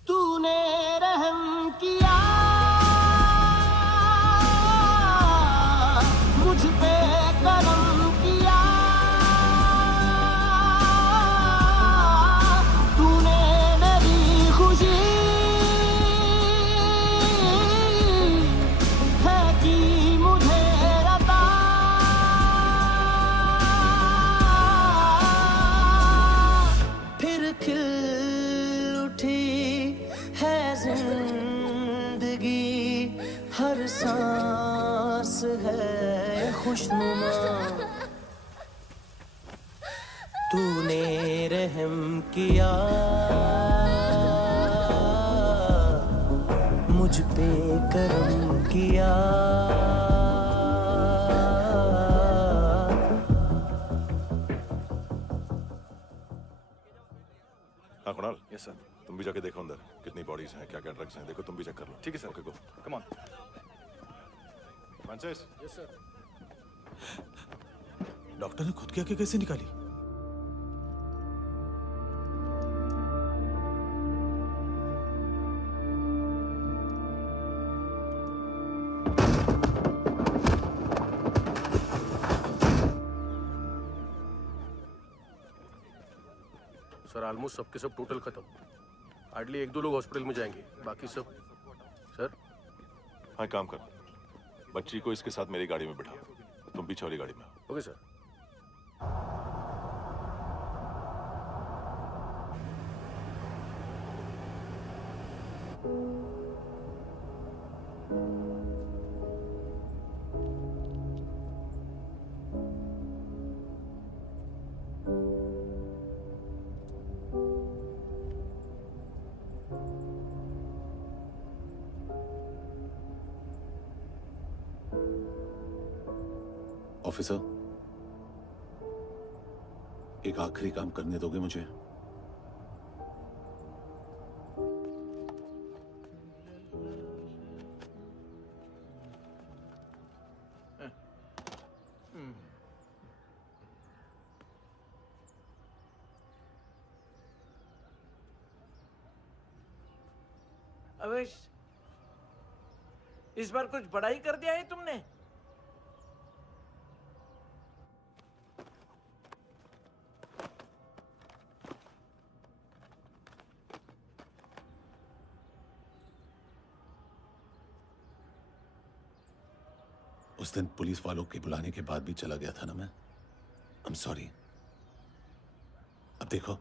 तूने रहम किया मुझ पे, करम किया तूने मेरी खुशी है कि मुझे अता। फिर खिल उठी है जिंदगी, हर सांस है खुशनुमा। तूने रहम किया मुझ पे, करम किया। हाँ कुणाल। Yes sir. तुम भी जाके देखो अंदर कितनी बॉडीज हैं, क्या क्या ड्रग्स हैं, देखो तुम भी चेक कर लो। ठीक है sir. Okay go. Come on Francis. Yes sir. Doctor ने खुद की आंखें कैसे निकाली? सर ऑलमोस्ट सबके सब टोटल खत्म। हार्डली 1-2 लोग हॉस्पिटल में जाएंगे, बाकी सब। सर हाँ काम कर, बच्ची को इसके साथ मेरी गाड़ी में बिठा, तुम पीछे वाली गाड़ी में। Okay sir. ऑफिसर, एक आखिरी काम करने दोगे मुझे? अवेश, इस बार कुछ बड़ा ही कर दिया है तुमने। उस दिन पुलिस वालों के बुलाने के बाद भी चला गया था ना मैं। I am sorry. अब देखो,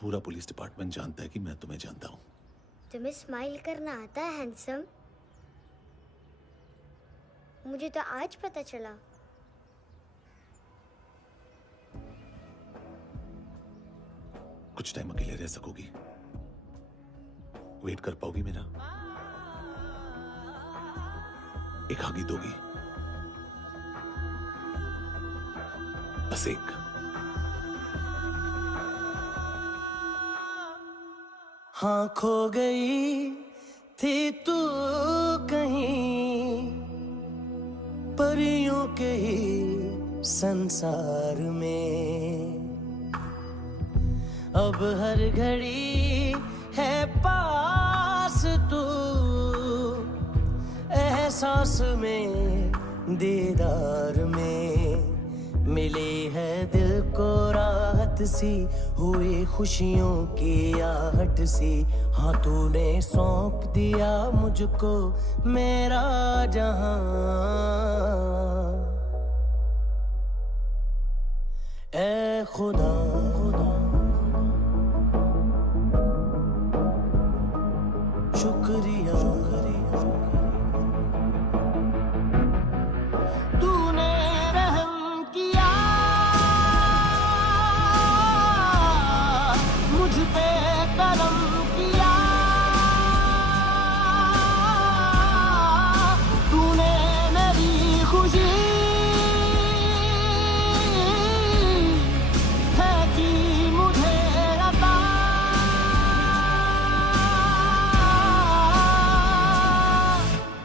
पूरा पुलिस डिपार्टमेंट जानता है कि मैं तुम्हें जानता हूं। तुम्हें स्माइल करना आता है हैंडसम? मुझे तो आज पता चला। कुछ टाइम अकेले रह सकोगी? वेट कर पाओगी मेरा? एक आगी दोगी? बस एक। हाँ खो गई थी तू कहीं परियों के ही संसार में, अब हर घड़ी है पास तू, एहसास में दीदार में, मिली है दिल को राहत सी, हुई खुशियों की आहट सी। हाँ तूने सौंप दिया मुझको मेरा जहां, ऐ खुदा शुक्रिया तूने रहम किया मुझ पे करम किया तूने मेरी खुशी है कि मुझे अता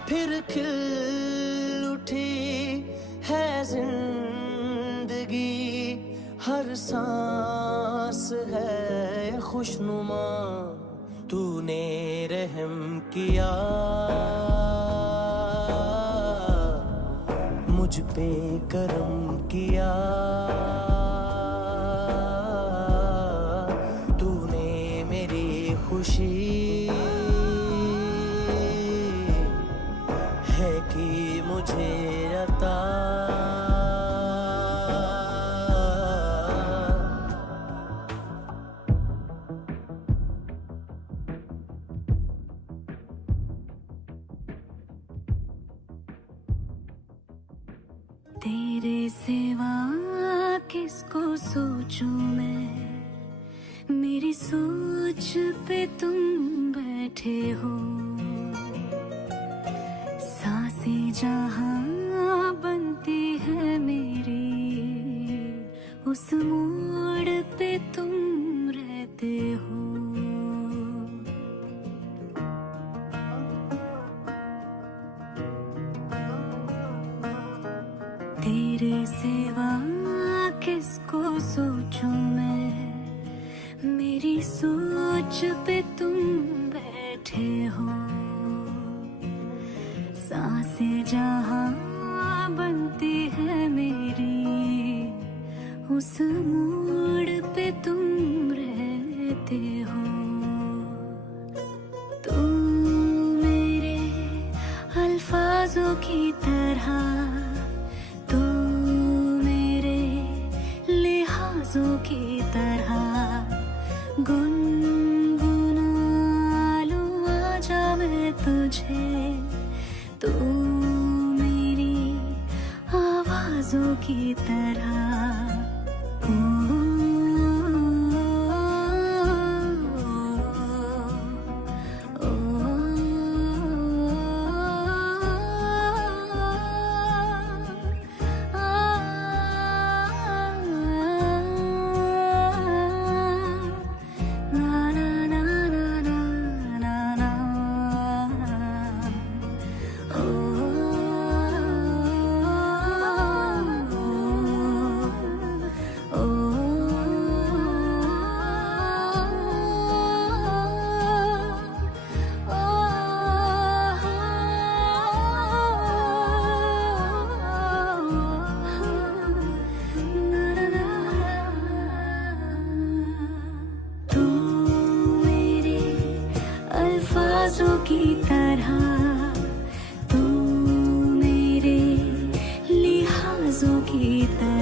फिर खिल उठी है जिंदगी हर सांस है खुशनुमा तूने रहम किया मुझ पे करम किया तूने मेरी खुशी है कि मुझे अता तेरे सिवा किसको सोचूं मैं मेरी सोच पे तुम बैठे हो सांसें जहां बनती है मेरी उस मोड़ पे तुम रहते हो तेरे सिवा किसको सोचूं मैं मेरी सोच पे तुम बैठे हो सांसें जहां बनती है मेरी उस मोड़ पे तुम रहते हो तू मेरे अल्फाजों की तरह तू मेरे लिहाजों की तरह गुनगुना लूं आजा मैं तुझे तू मेरी आवाजों की तरह अल्फाजों की तरह तू मेरे लिहाजों की तरह